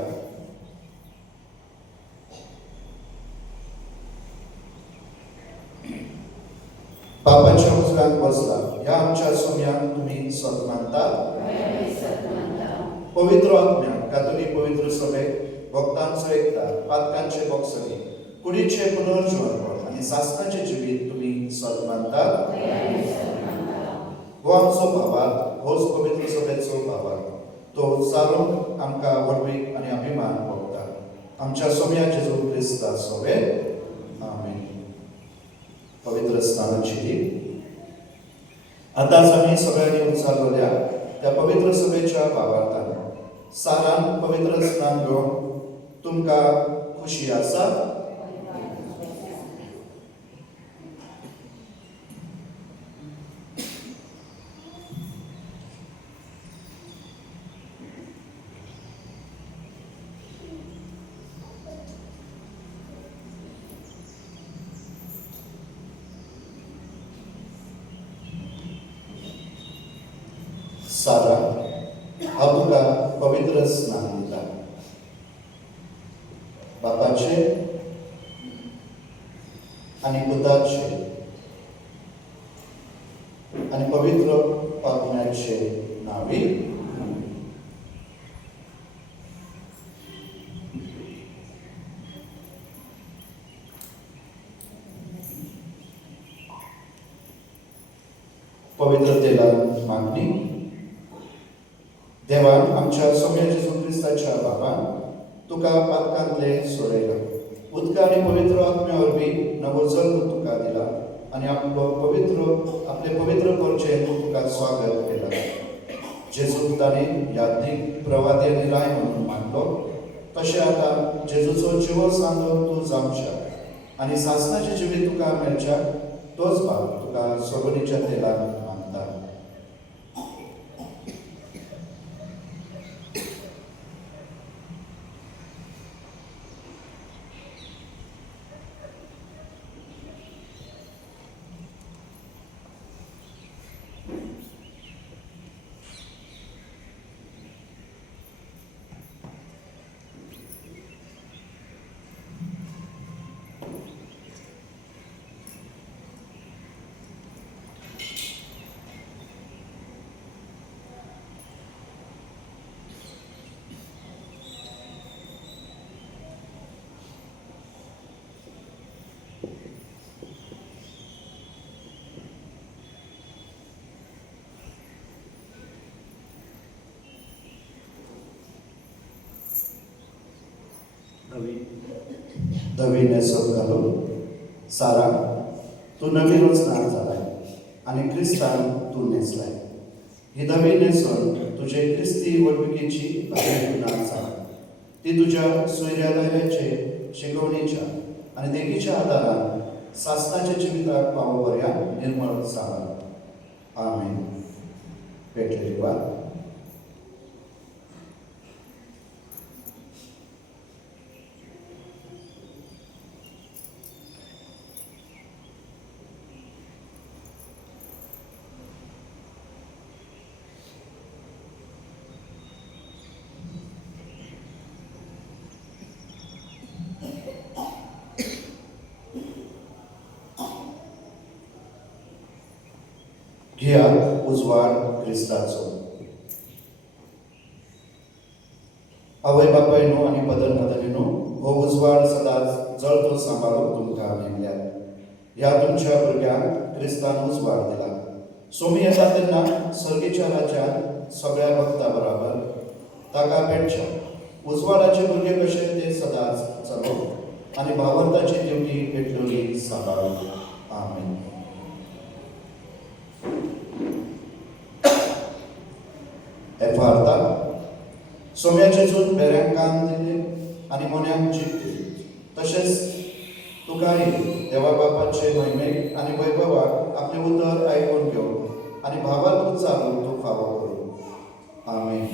बसला. ह्या आमच्या सोम्याक तुमी सत मानतात. पवित्र आत्म्याक कातोलीक पवित्र सभेक भक्तांचो एकता, पातकांचे भोगसणी, कुडीचे पुनर्जीवन आनी शासनाचे जिवीत तुमी सत मानतात. हो आमचो भावार्थ, होच पवित्र सभेचो भावार्थ. तो सारून आमकां वडवीक आनी अभिमान भोगता. आमच्या सोम्या जेजू क्रिस्ता सोबे. आमेन. पवित्र स्नानाची दी. आतांच आमी सगळ्यांनी उचारलेल्या त्या पवित्र सभेच्या भावार्थान सारान पवित्र स्नान घेवन तुमकां खुशी आसा? सारा, हांव तुका पवित्र स्नान दिता. बापाचे आनी पुताचे आनी पवित्र आत्म्याचे नावी. पवित्र तेलान मागणी. देवान आमच्या सौम्य जेजू क्रिस्ताच्या बापान तुका पातकांतले सोडयला. उदका आनी पवित्र आत्म्या वरवीं नवो जल्म तुका दिला आनी आपले पवित्र करचें तुका स्वागत केला. जेजूक ताणें यादीक प्रवादी राय म्हणून मानलो. तशें आतां जेजूचो जिवो सांदो तूं जावच्या आनी सासणाचें जिवीत तुका मेळच्या तोच भाव तुका सोबनीच्या तेलान मागता. धवी नेसत घालून सारा तू नवी रचना जालाय आनी क्रिस्तान तू नेसलाय. ही धवी नेसून तुजे क्रिस्ती वळखुकेची भावना जाला. ती तुज्या सूर्यादयाचे शिकवणीच्या आनी देगीच्या आदारान सासणाच्या जिविताक पावो पर्यान निर्मळ जाला. आमेन. पेटलेली वात. घेयात उजवाड क्रिस्ताचो. आवय बापायनो आनी बदल मदनीनो, हो उजवाड सदांच जळतो सांबाळून तुमकां नेमल्यात. ह्या तुमच्या भुरग्यांक क्रिस्तान उजवाड दिला. सोमी येता तेन्ना सर्गेच्या राज्यात सगळ्या भक्तां बरोबर ताका भेटच्या. उजवाडाचे भुरगे कशे ते सदांच चलोवप आनी भावंताची दिवटी भेटलेली सांबाळून. आमेन. एफार्ता. सोम्याचे जून बेऱ्यांक कान दिले आनी मोन्यांक जीप दिली. तशेंच तुकाय देवा बापाचे महिमेक आनी वैभवाक आपले उतर आयकून घेवं आनी भावातून चालून तूं फावो करूं. आमेन.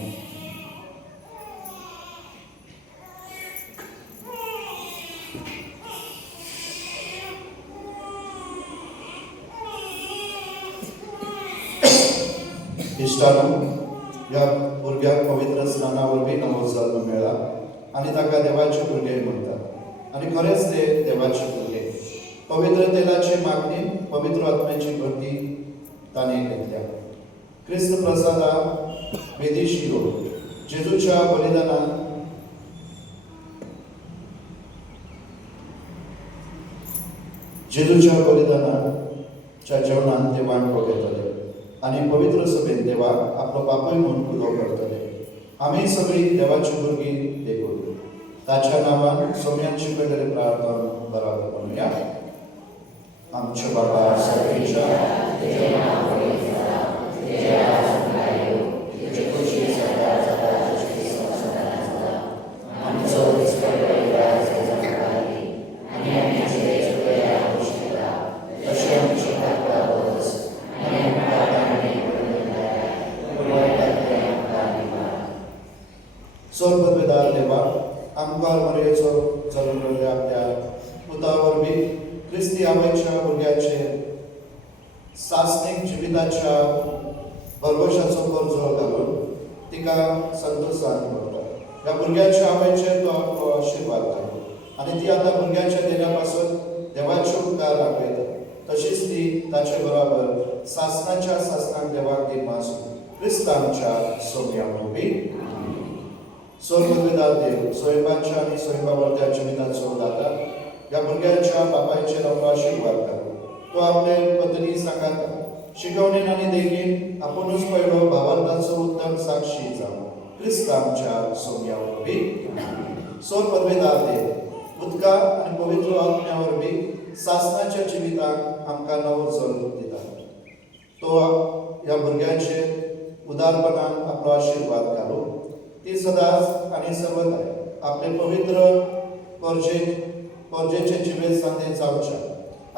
इश्टानो, ह्या भुरग्याक पवित्र स्नाना वरवीं नवो जल्म मेळ्ळा आनी ताका देवाचे भुरगे म्हणटात. आनी खरेंच ते देवाचे भुरगे. पवित्र तेलाचे मागणी पवित्र आत्म्याची भरती ताणें घेतल्या. क्रिस्त प्रसादा वेदी शिरो जेजूच्या बलिदानान जेवणाच्या जेवणान ते वांटो घेतले आनी पवित्र सभेन देवाक आपलो बापूय म्हणून उलो करतले. आमी सगळीं देवाची भुरगीं देखून ताच्या नांवान सोम्यान शिकयलेले प्रार्थना बराबर म्हणुया. आमचे बाबा सर्वेच्या स्वर्गवेदार देवा, आमकां मरयेचो जल्मलेल्या आपल्या पुता वरवीं क्रिस्ती आवयच्या भुरग्याचे सासणीक जिविताच्या भरवशाचो कर्जो घालून तिका संतोषान करता. ह्या भुरग्याच्या आवयचे तो आपलो आशिर्वाद घालो आनी ती आतां भुरग्याच्या देण्या पासून देवाचे उपकार दाखयता. तशीच ती ताचे बरोबर सासणाच्या सासणाक देवाक दिवपासून क्रिस्तांच्या सोम्या वरवीं स्वर्गवेदार देव स्वयंपाच्या आणि स्वयंपावरत्या जिविताचो दाता ह्या भुरग्याच्या बापायचेर आपलो आशिर्वाद घालो. तो आपले पत्नी सांगाता शिकवणेन आनी देखीन आपुणूच पयलो भावार्थाचो उत्तम साक्षी जावं क्रिस्त आमच्या सोम्या वरवीं सोर पदवेदार देव उदका आनी पवित्र आत्म्या वरवीं सासणाच्या जिविताक आमकां नवो जल्म दिता. तो ह्या भुरग्यांचेर उदारपणान आपलो आशिर्वाद घालूं ती सदांच आनी सर्वदाय आपले पवित्र पोरजेचे जिवेत सांदे जावच्या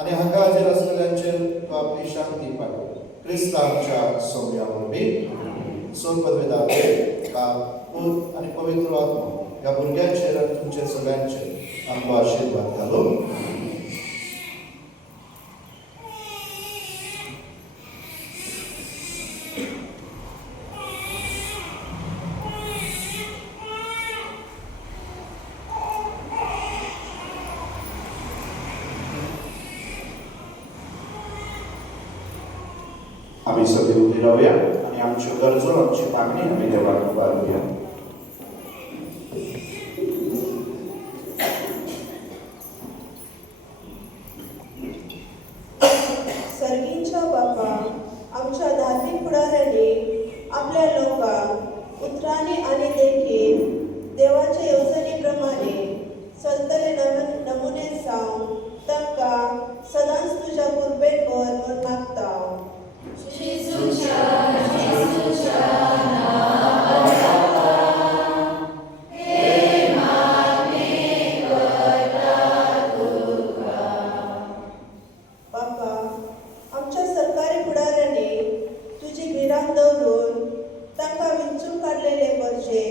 आनी हांगा हाजीर आसलेल्यांचेर तो आपली शांती पाडो क्रिस्त आमच्या सोम्या वरवीं सोर पदवेदार देव बाप पूत आनी पवित्र आत्मा ह्या भुरग्यांचेर आनी तुमचे सगळ्यांचेर आपलो आशिर्वाद घालूं. आम्ही सगळे उभी राहूया आणि आमच्यो गरजो आमची मागणी आम्ही देवाक उबारूया. सर्गींच्या बापा आमच्या धार्मिक फुडाऱ्यांनी आपल्या लोकांक उतरांनी आनी देखीन देवाच्या येवजणेप्रमाणे चलतले नमुने जावन तांकां सदांच तुज्या कुर्बेक कर म्हूण मागता. बापा आमच्या सरकारी फुडाऱ्यांनी तुजी भिरांत दवरून तांकां विंचून काडलेले गरजे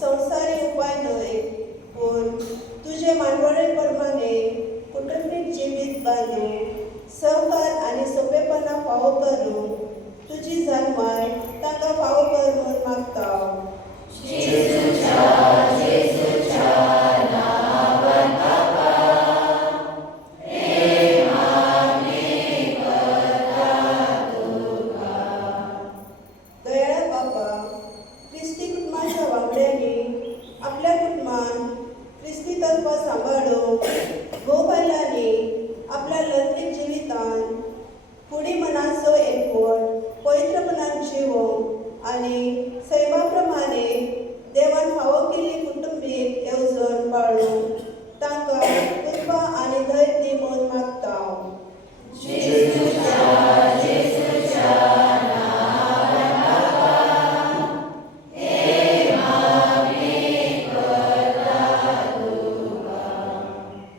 संवसारी उपाय न्हय पूण तुजे मानवळे प्रमाणे कुटुंबीक जिवीत बांदून सहकार आनी सोंपेपणां फावो करूंक तुजी जल्माय तांकां फावो कर म्हूण मागता. दयाळ बापा क्रिस्ती कुटुंबाच्या वांगड्यांनी आपल्या कुटुंबान क्रिस्ती तत्व सांबाळूंक घोव बायलांनी आपल्या लग्नीक जिवितान कुडी मनाचो एकवट पवित्रपणान जिवोवंक आनी सैमा प्रमाणे देवान फावो केल्ली कुटुंबीक येवजण पाळूंक तांकां कृपा आनी धैर्य दी म्हूण मागता.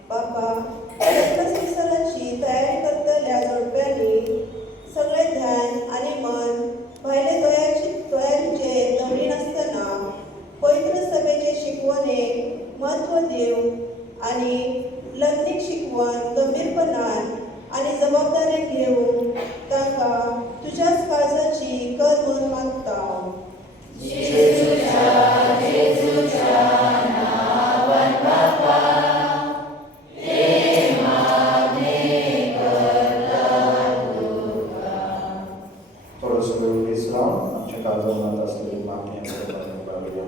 बापा लग्न संसाराची तयारी करतल्या जोडप्यांनी सगळे ध्यान आनी मन भायले तयारीचे दवरी नासतना पवित्र सभेचे शिकवणेक म्हत्व दिवंक आनी लग्नीक शिकवण गंभीरपणान आनी जबाबदारी घेवंक तांकां तुज्याच काळजाची कर म्हूण मागता. थोडंसं वेळ वीस लावून आमच्या काळजात असलेली मागणी आमच्या देवाक उबारूया.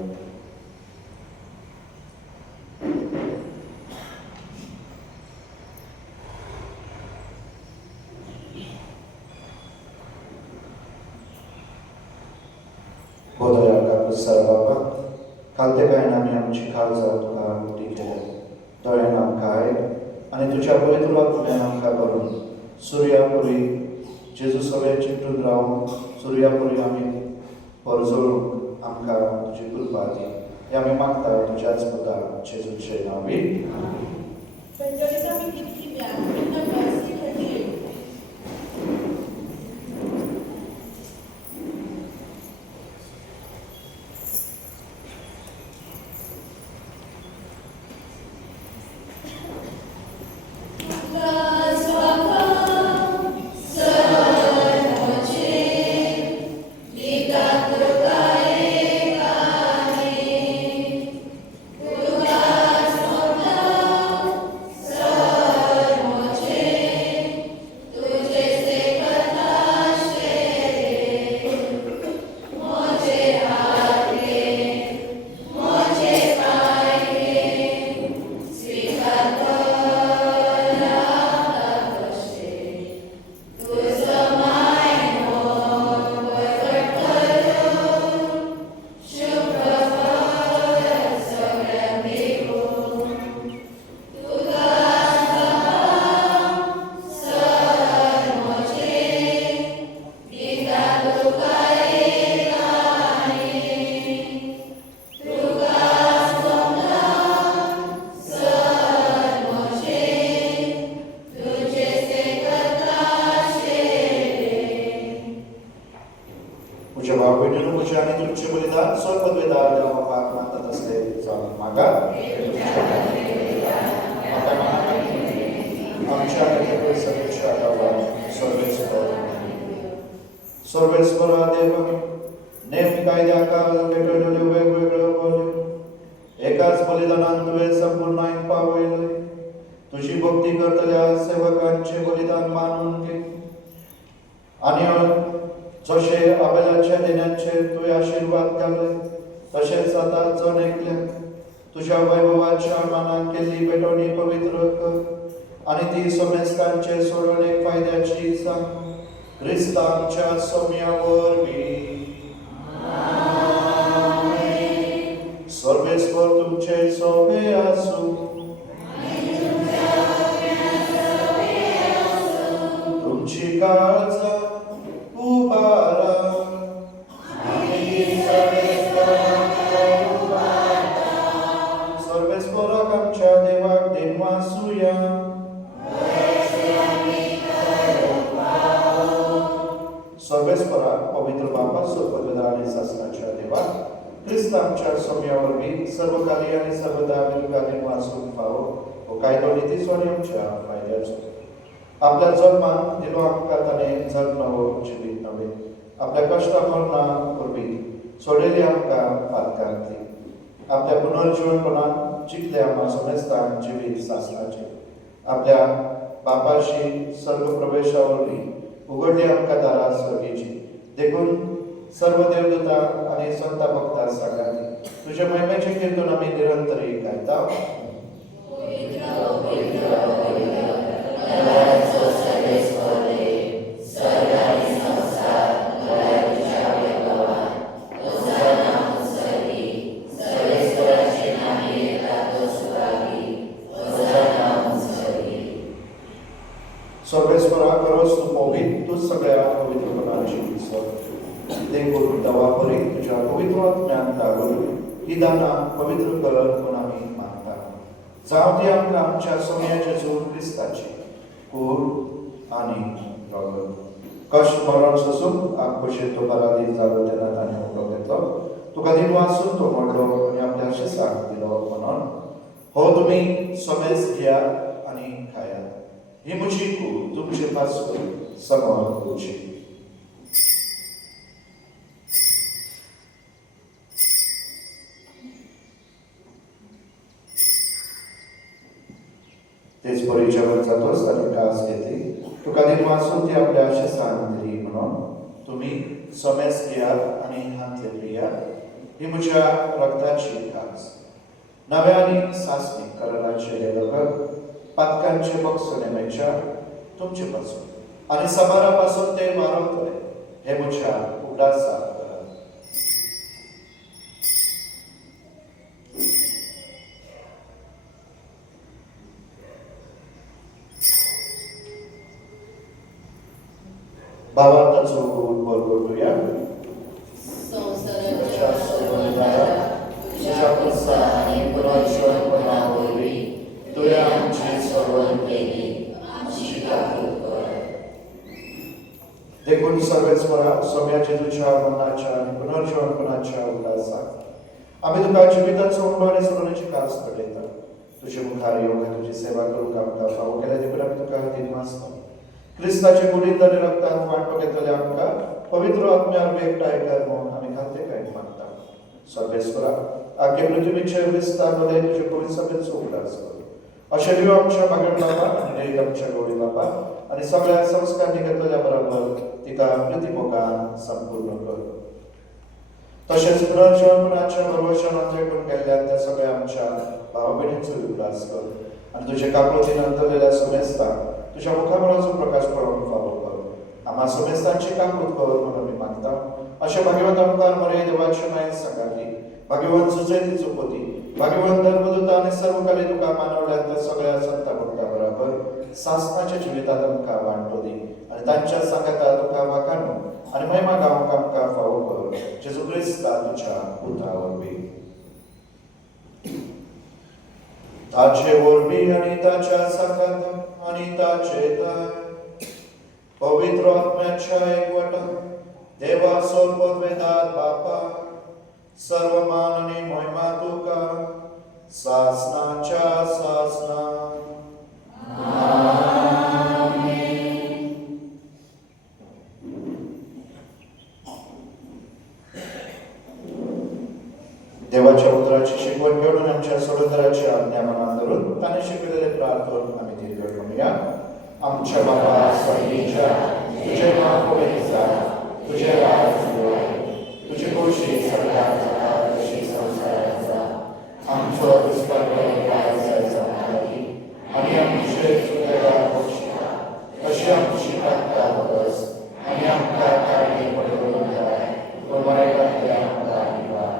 बोधया सर्वांका खालते काय आमी आमची काळजां तुका उक्ती केल्या दोळ्यान आमकां आयक आनी तुज्या पवित्र आत्म्यान आमकां भरून सुर्या पुरी जेजू सगळे चिंतून रावन सुर्या पुरी आमी परजळूंक आमकां तुजी कृपा दी हें आमी मागता तुज्याच पुता जेजूचे नांवी. तुझ्या भाव बहिणीनं तुझ्या आणि तुमचे बलिदान स्वपदवेदार देवा पाक मानतात असले जाऊन मागा आमच्या समीक्षा सर्वेश्वर देव नेम कायद्या काल भेटवलेले वेगवेगळं बोलले एकाच बलिदानात तुझे संपूर्ण पावले तुझी भक्ती करतल्या सेवकांचे बलिदान मानून घे आणि जसे अबेलाच्या देण्याचे तुझे आशीर्वाद घालले तसेच आता जण ऐकल्या तुझ्या वैभवाच्या मानात केली भेटवणी पवित्र कर आणि ती समस्तांचे सोडवणे फायद्याची सांग ख्रिस्तांच्या सौम्यावर सर्वेश्वर तुमचे सोबे असू तुमची काळजा उभारा सर्वेश्वराक आमच्या देवाक देण वासूया सर्वेश्वराक पवित्र बापा स्वपदवेदार आणि शासनाच्या देवा ख्रिस्त आमच्या सौम्यावर मी सर्वकाली आणि सर्वदा मिळून वाचून पाहो व कायदो नीती सोडे आमच्या फायद्याचो आपल्या जन्मात दिलो आमकां ताणें जग नवो जिवीत नवे आपल्या कश्टापणा वरवीं सोडिल्ली आमकां पातकांतली आपल्या पुनर्जीवनपणान जिखले आम्हा समस्तांक जिवीत शासनाचे आपल्या बापाशी सर्व प्रवेशा वरवीं उघडली आमकां दारां स्वर्गीची देखून सर्व देवदूता आणि संत भक्तां सांगाती तुझ्या महिमेचे कीर्तन आम्ही निरंतरी गायता सर्वेश्वरा खरोच तू पवित्र तू सगळ्या पवित्रपणाची देखून दवा परी तुझ्या पवित्र ज्ञान दागोल ही दाना पवित्र कर म्हणून आम्ही मागता जावं ती आमकां आमच्या सोन्याच्या जोड क्रिस्ताची कूड आणि रगत कष्ट मरण सोसून आमकोशे तो पराधीन जालो तेन्ना ताणें उठो घेतलो तुका दिन वाचून तो मोडलो आणि आपल्या शिसाक दिलो म्हणून हो तुमी समेस घ्या आणि खाया ही म्हजी कूड तुमचे पासून समोर उरची तेच परिचयावर जातोस आणि कास घेते तुका दिन वाचून ती आपल्या शिसाक दिली म्हणून तुम्ही समेस घ्या आणि हातले पिया ही म्हज्या रक्ताची खास नव्या आणि सासनिक करणाचे लेखक पातकांचे बक्षणे मेच्या तुमचे पासून आणि समारापासून ते वारवतले हे म्हज्या उडासा भावार्थाचो बोल करूया तुझ्या प्रसाद आणि पुनर्जीवनपणावरवी तुया आमची सवण केली आमची ताकद कर देखून सर्वेश्वरा सौम्याचे तुझ्या मनाच्या आणि पुनर्जीवनपणाच्या उल्हासाक आम्ही तुका जिविताचो उंडो आणि सोडण्याची कास पडयता तुझे मुखार येऊन तुझी सेवा करूंक आमकां फावो केल्या देखून आमी तुका दिन वाचता क्रिस्ताचे कुडीत आणि रक्तांत वांटो घेतले आमकां पवित्र आत्म्यार एकठांय कर म्हणून आमी खाते काय मागता सर्वेश्वरा आख्या पृथ्वीचे विस्तारमध्ये तुझे पवित्र सभेचो उल्हास कर अशें दिव आमच्या मागण बाबा आणि आमच्या गौरी बाबा आणि सगळ्या संस्कारांनी घेतलेल्या बरोबर तिका प्रतिमोगान संपूर्ण कर तसेच पुनर्जीवनाच्या भरवशान देखून गेल्ल्या त्या सगळ्या आमच्या भावा बहिणींचो उल्हास कर आणि तुझे कापलोतीन अंतरलेल्या समेस्तांक तुझ्या मुखामुळाचो प्रकाश पडोवंक फावो कर आम्हा समेस्तांची कामूत कर म्हणून मी मागता अशें भाग्यवंत आमकां मरे देवाचे मायेन सांगाती भाग्यवंत सुजयतीचो पोती भाग्यवंत धर्मदूता आनी सर्वकाली तुका मानवल्या त्या सगळ्या संत भक्तां बरोबर सासणाच्या जिवितांत आमकां वांटो दी आनी तांच्या सांगाता तुका वाखाणू आनी महिमा गावंक आमकां फावो कर जेजू क्रिस्ता तुज्या पुता वरवीं ताचे वरवीं आनी ताच्या सांगात आणि ताचे पवित्र आत्म्याच्या एकवटात देवा सोपवेदात बापा सर्व मान आणि महिमा तुका सासनाच्या सासना. देवाच्या पुत्राची शिकवण घेऊन आमच्या सोडोदराची आज्ञा मनात धरून त्याने शिकवलेले प्रार्थना आम्ही दीर्घ म्हणूया. आमच्या बाबा स्वर्गीच्या तुझे नाव पवित्र जा, तुझे राज्य येवो, तुझी खुशी सगळ्यात जाता तशी संसारात जा. आमचो दुष्काळ जायचा नाही आणि आमचे चुकेला बक्षिता तशी आमची काका बस आणि आमकां काळजी पडून जाय पण वाईटातली आमकां निवार.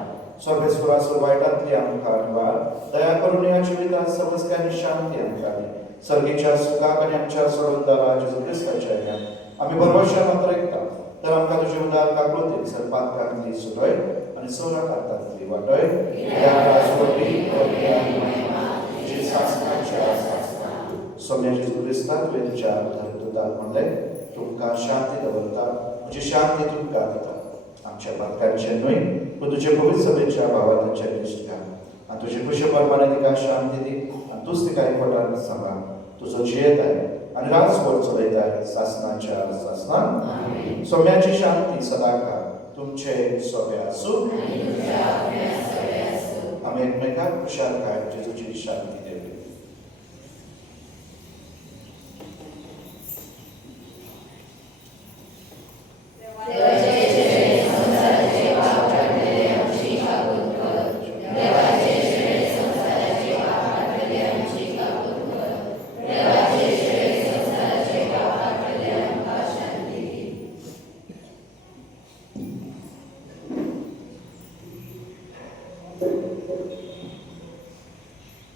स्वर्गेश्वरासो वाईटातली आमकां निवार. दया करून या जिवितात समस्यांनी शांती आमकां दी. सर्गीच्या सुखाक आणि आमच्या सोडूनदारा जेजू ख्रिस्ताच्या या आम्ही भरवशा मात्र ऐकता तर आमकां तुझे उदार काकळुतीक सर्पांतली सुटय आणि सोरा कातांतली वाटय या राजवटी करुणी आणि महिमा तुझी सासनाच्या सासना. सोम्या जेजू ख्रिस्ता तुवें तुज्या धर्तुताक म्हणले तुमकां शांती दवरता म्हजी शांती तुमकां दिता. आमच्या पातकांचे न्हय पूण तुजे पवित्र सभेच्या भावांच्या दिश्ट घाल आनी तुजे खुशे परमाने तिका शांती दी आनी तूंच तिका एकवटान सांबाळ. तुजो जियेताय आनी राजभर चलयताय सासनाच्या सासनान. सोम्याची शांती सदाकाळ तुमचे सोबे आसूं. आमी एकमेकांक खुशालकाय जेजूची शांती देवी.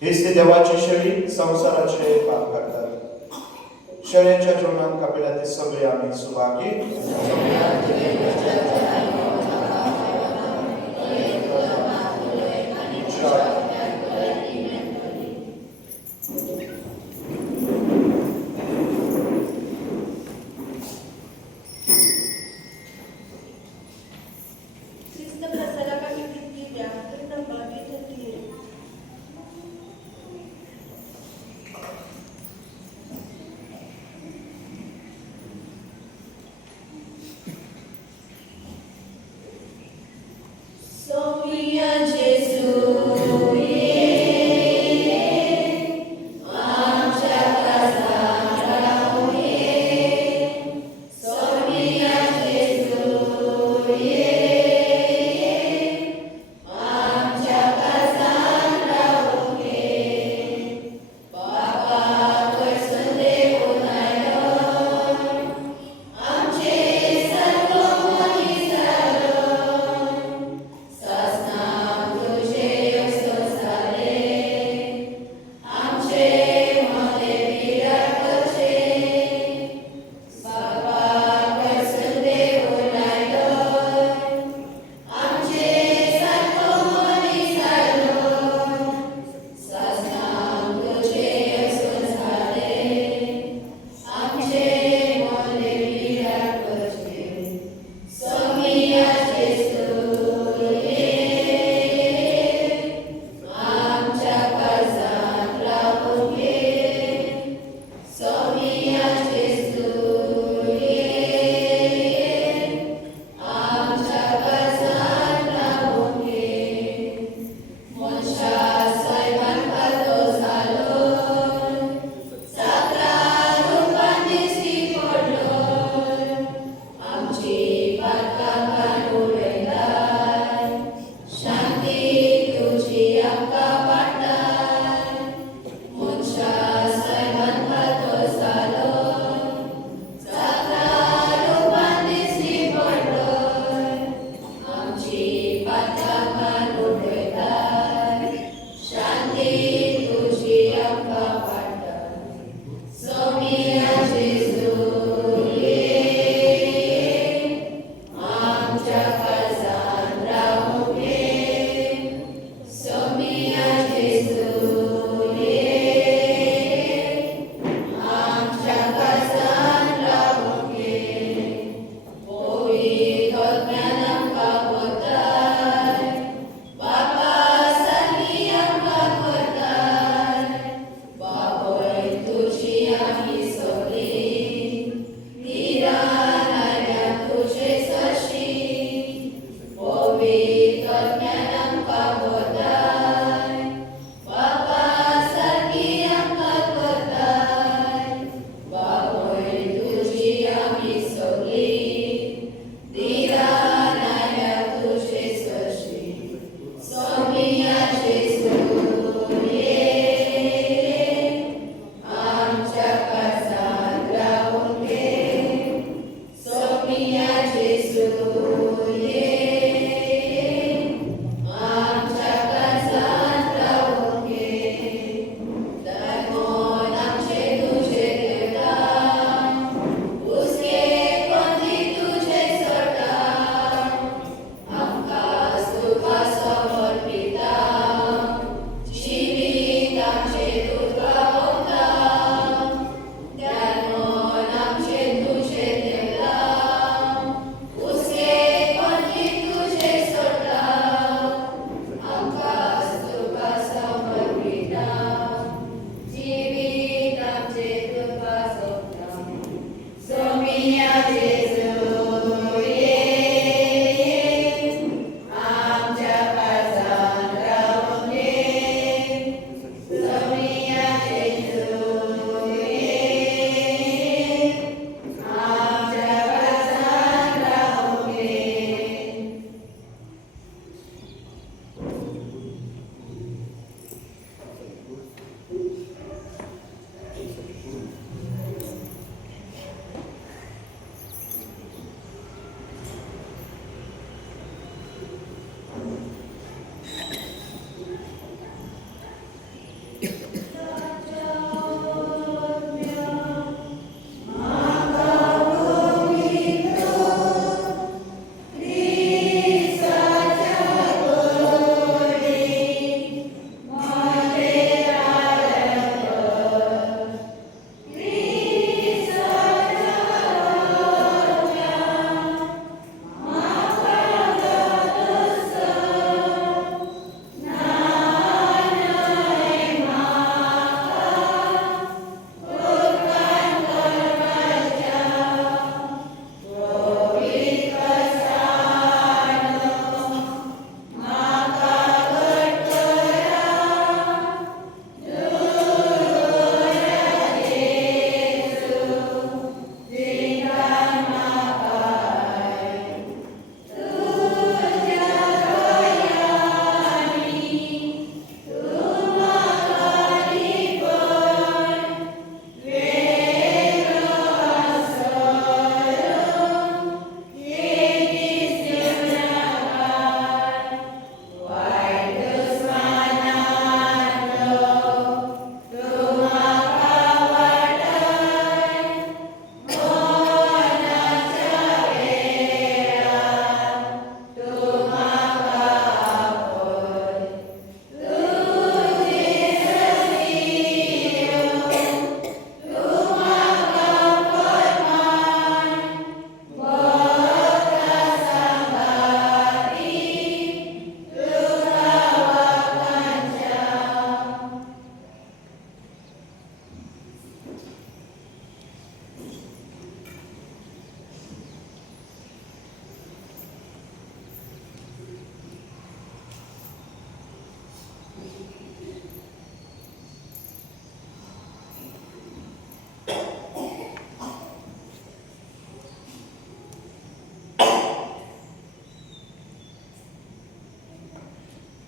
हीच ती देवाची शेळी संसाराचे पाप करतात. शेळ्यांच्या जेवणात कापिल्या ते सगळे आम्ही सुभागी.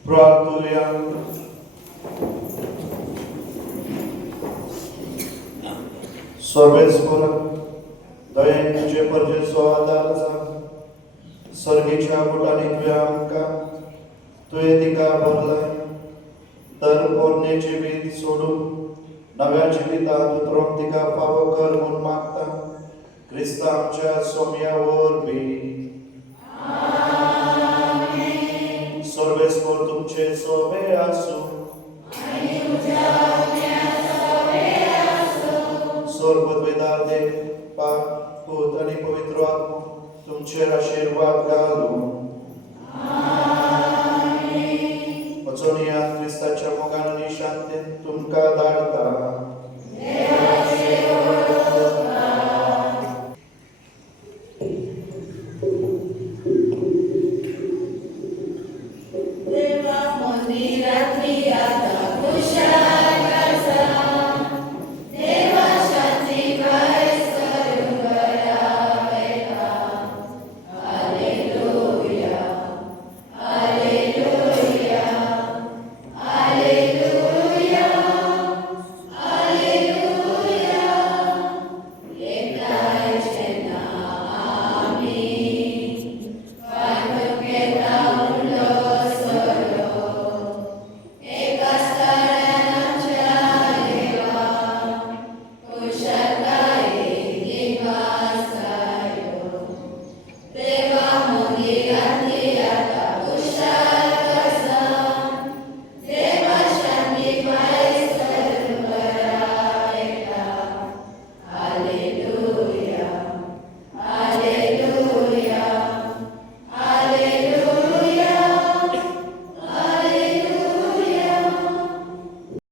प्रार्थूया. सर्वेस्वर दयेन तुझे परजेचो आदार जा सर्गीच्या बोटांनी तुवें आमकां तुवें तिका भरलाय तर पोरनेची भीत सोडून नव्या जिवितांत उतरोंक तिका फावो कर म्हूण मागता क्रिस्ता आमच्या सोम्या वरवीं. सर्वेस्वर तुमचे सोबे आसूं सर्वद्वेदार देव पाक पूत आनी पवित्र आत्मा तुमचेर आशीर्वाद घालूं.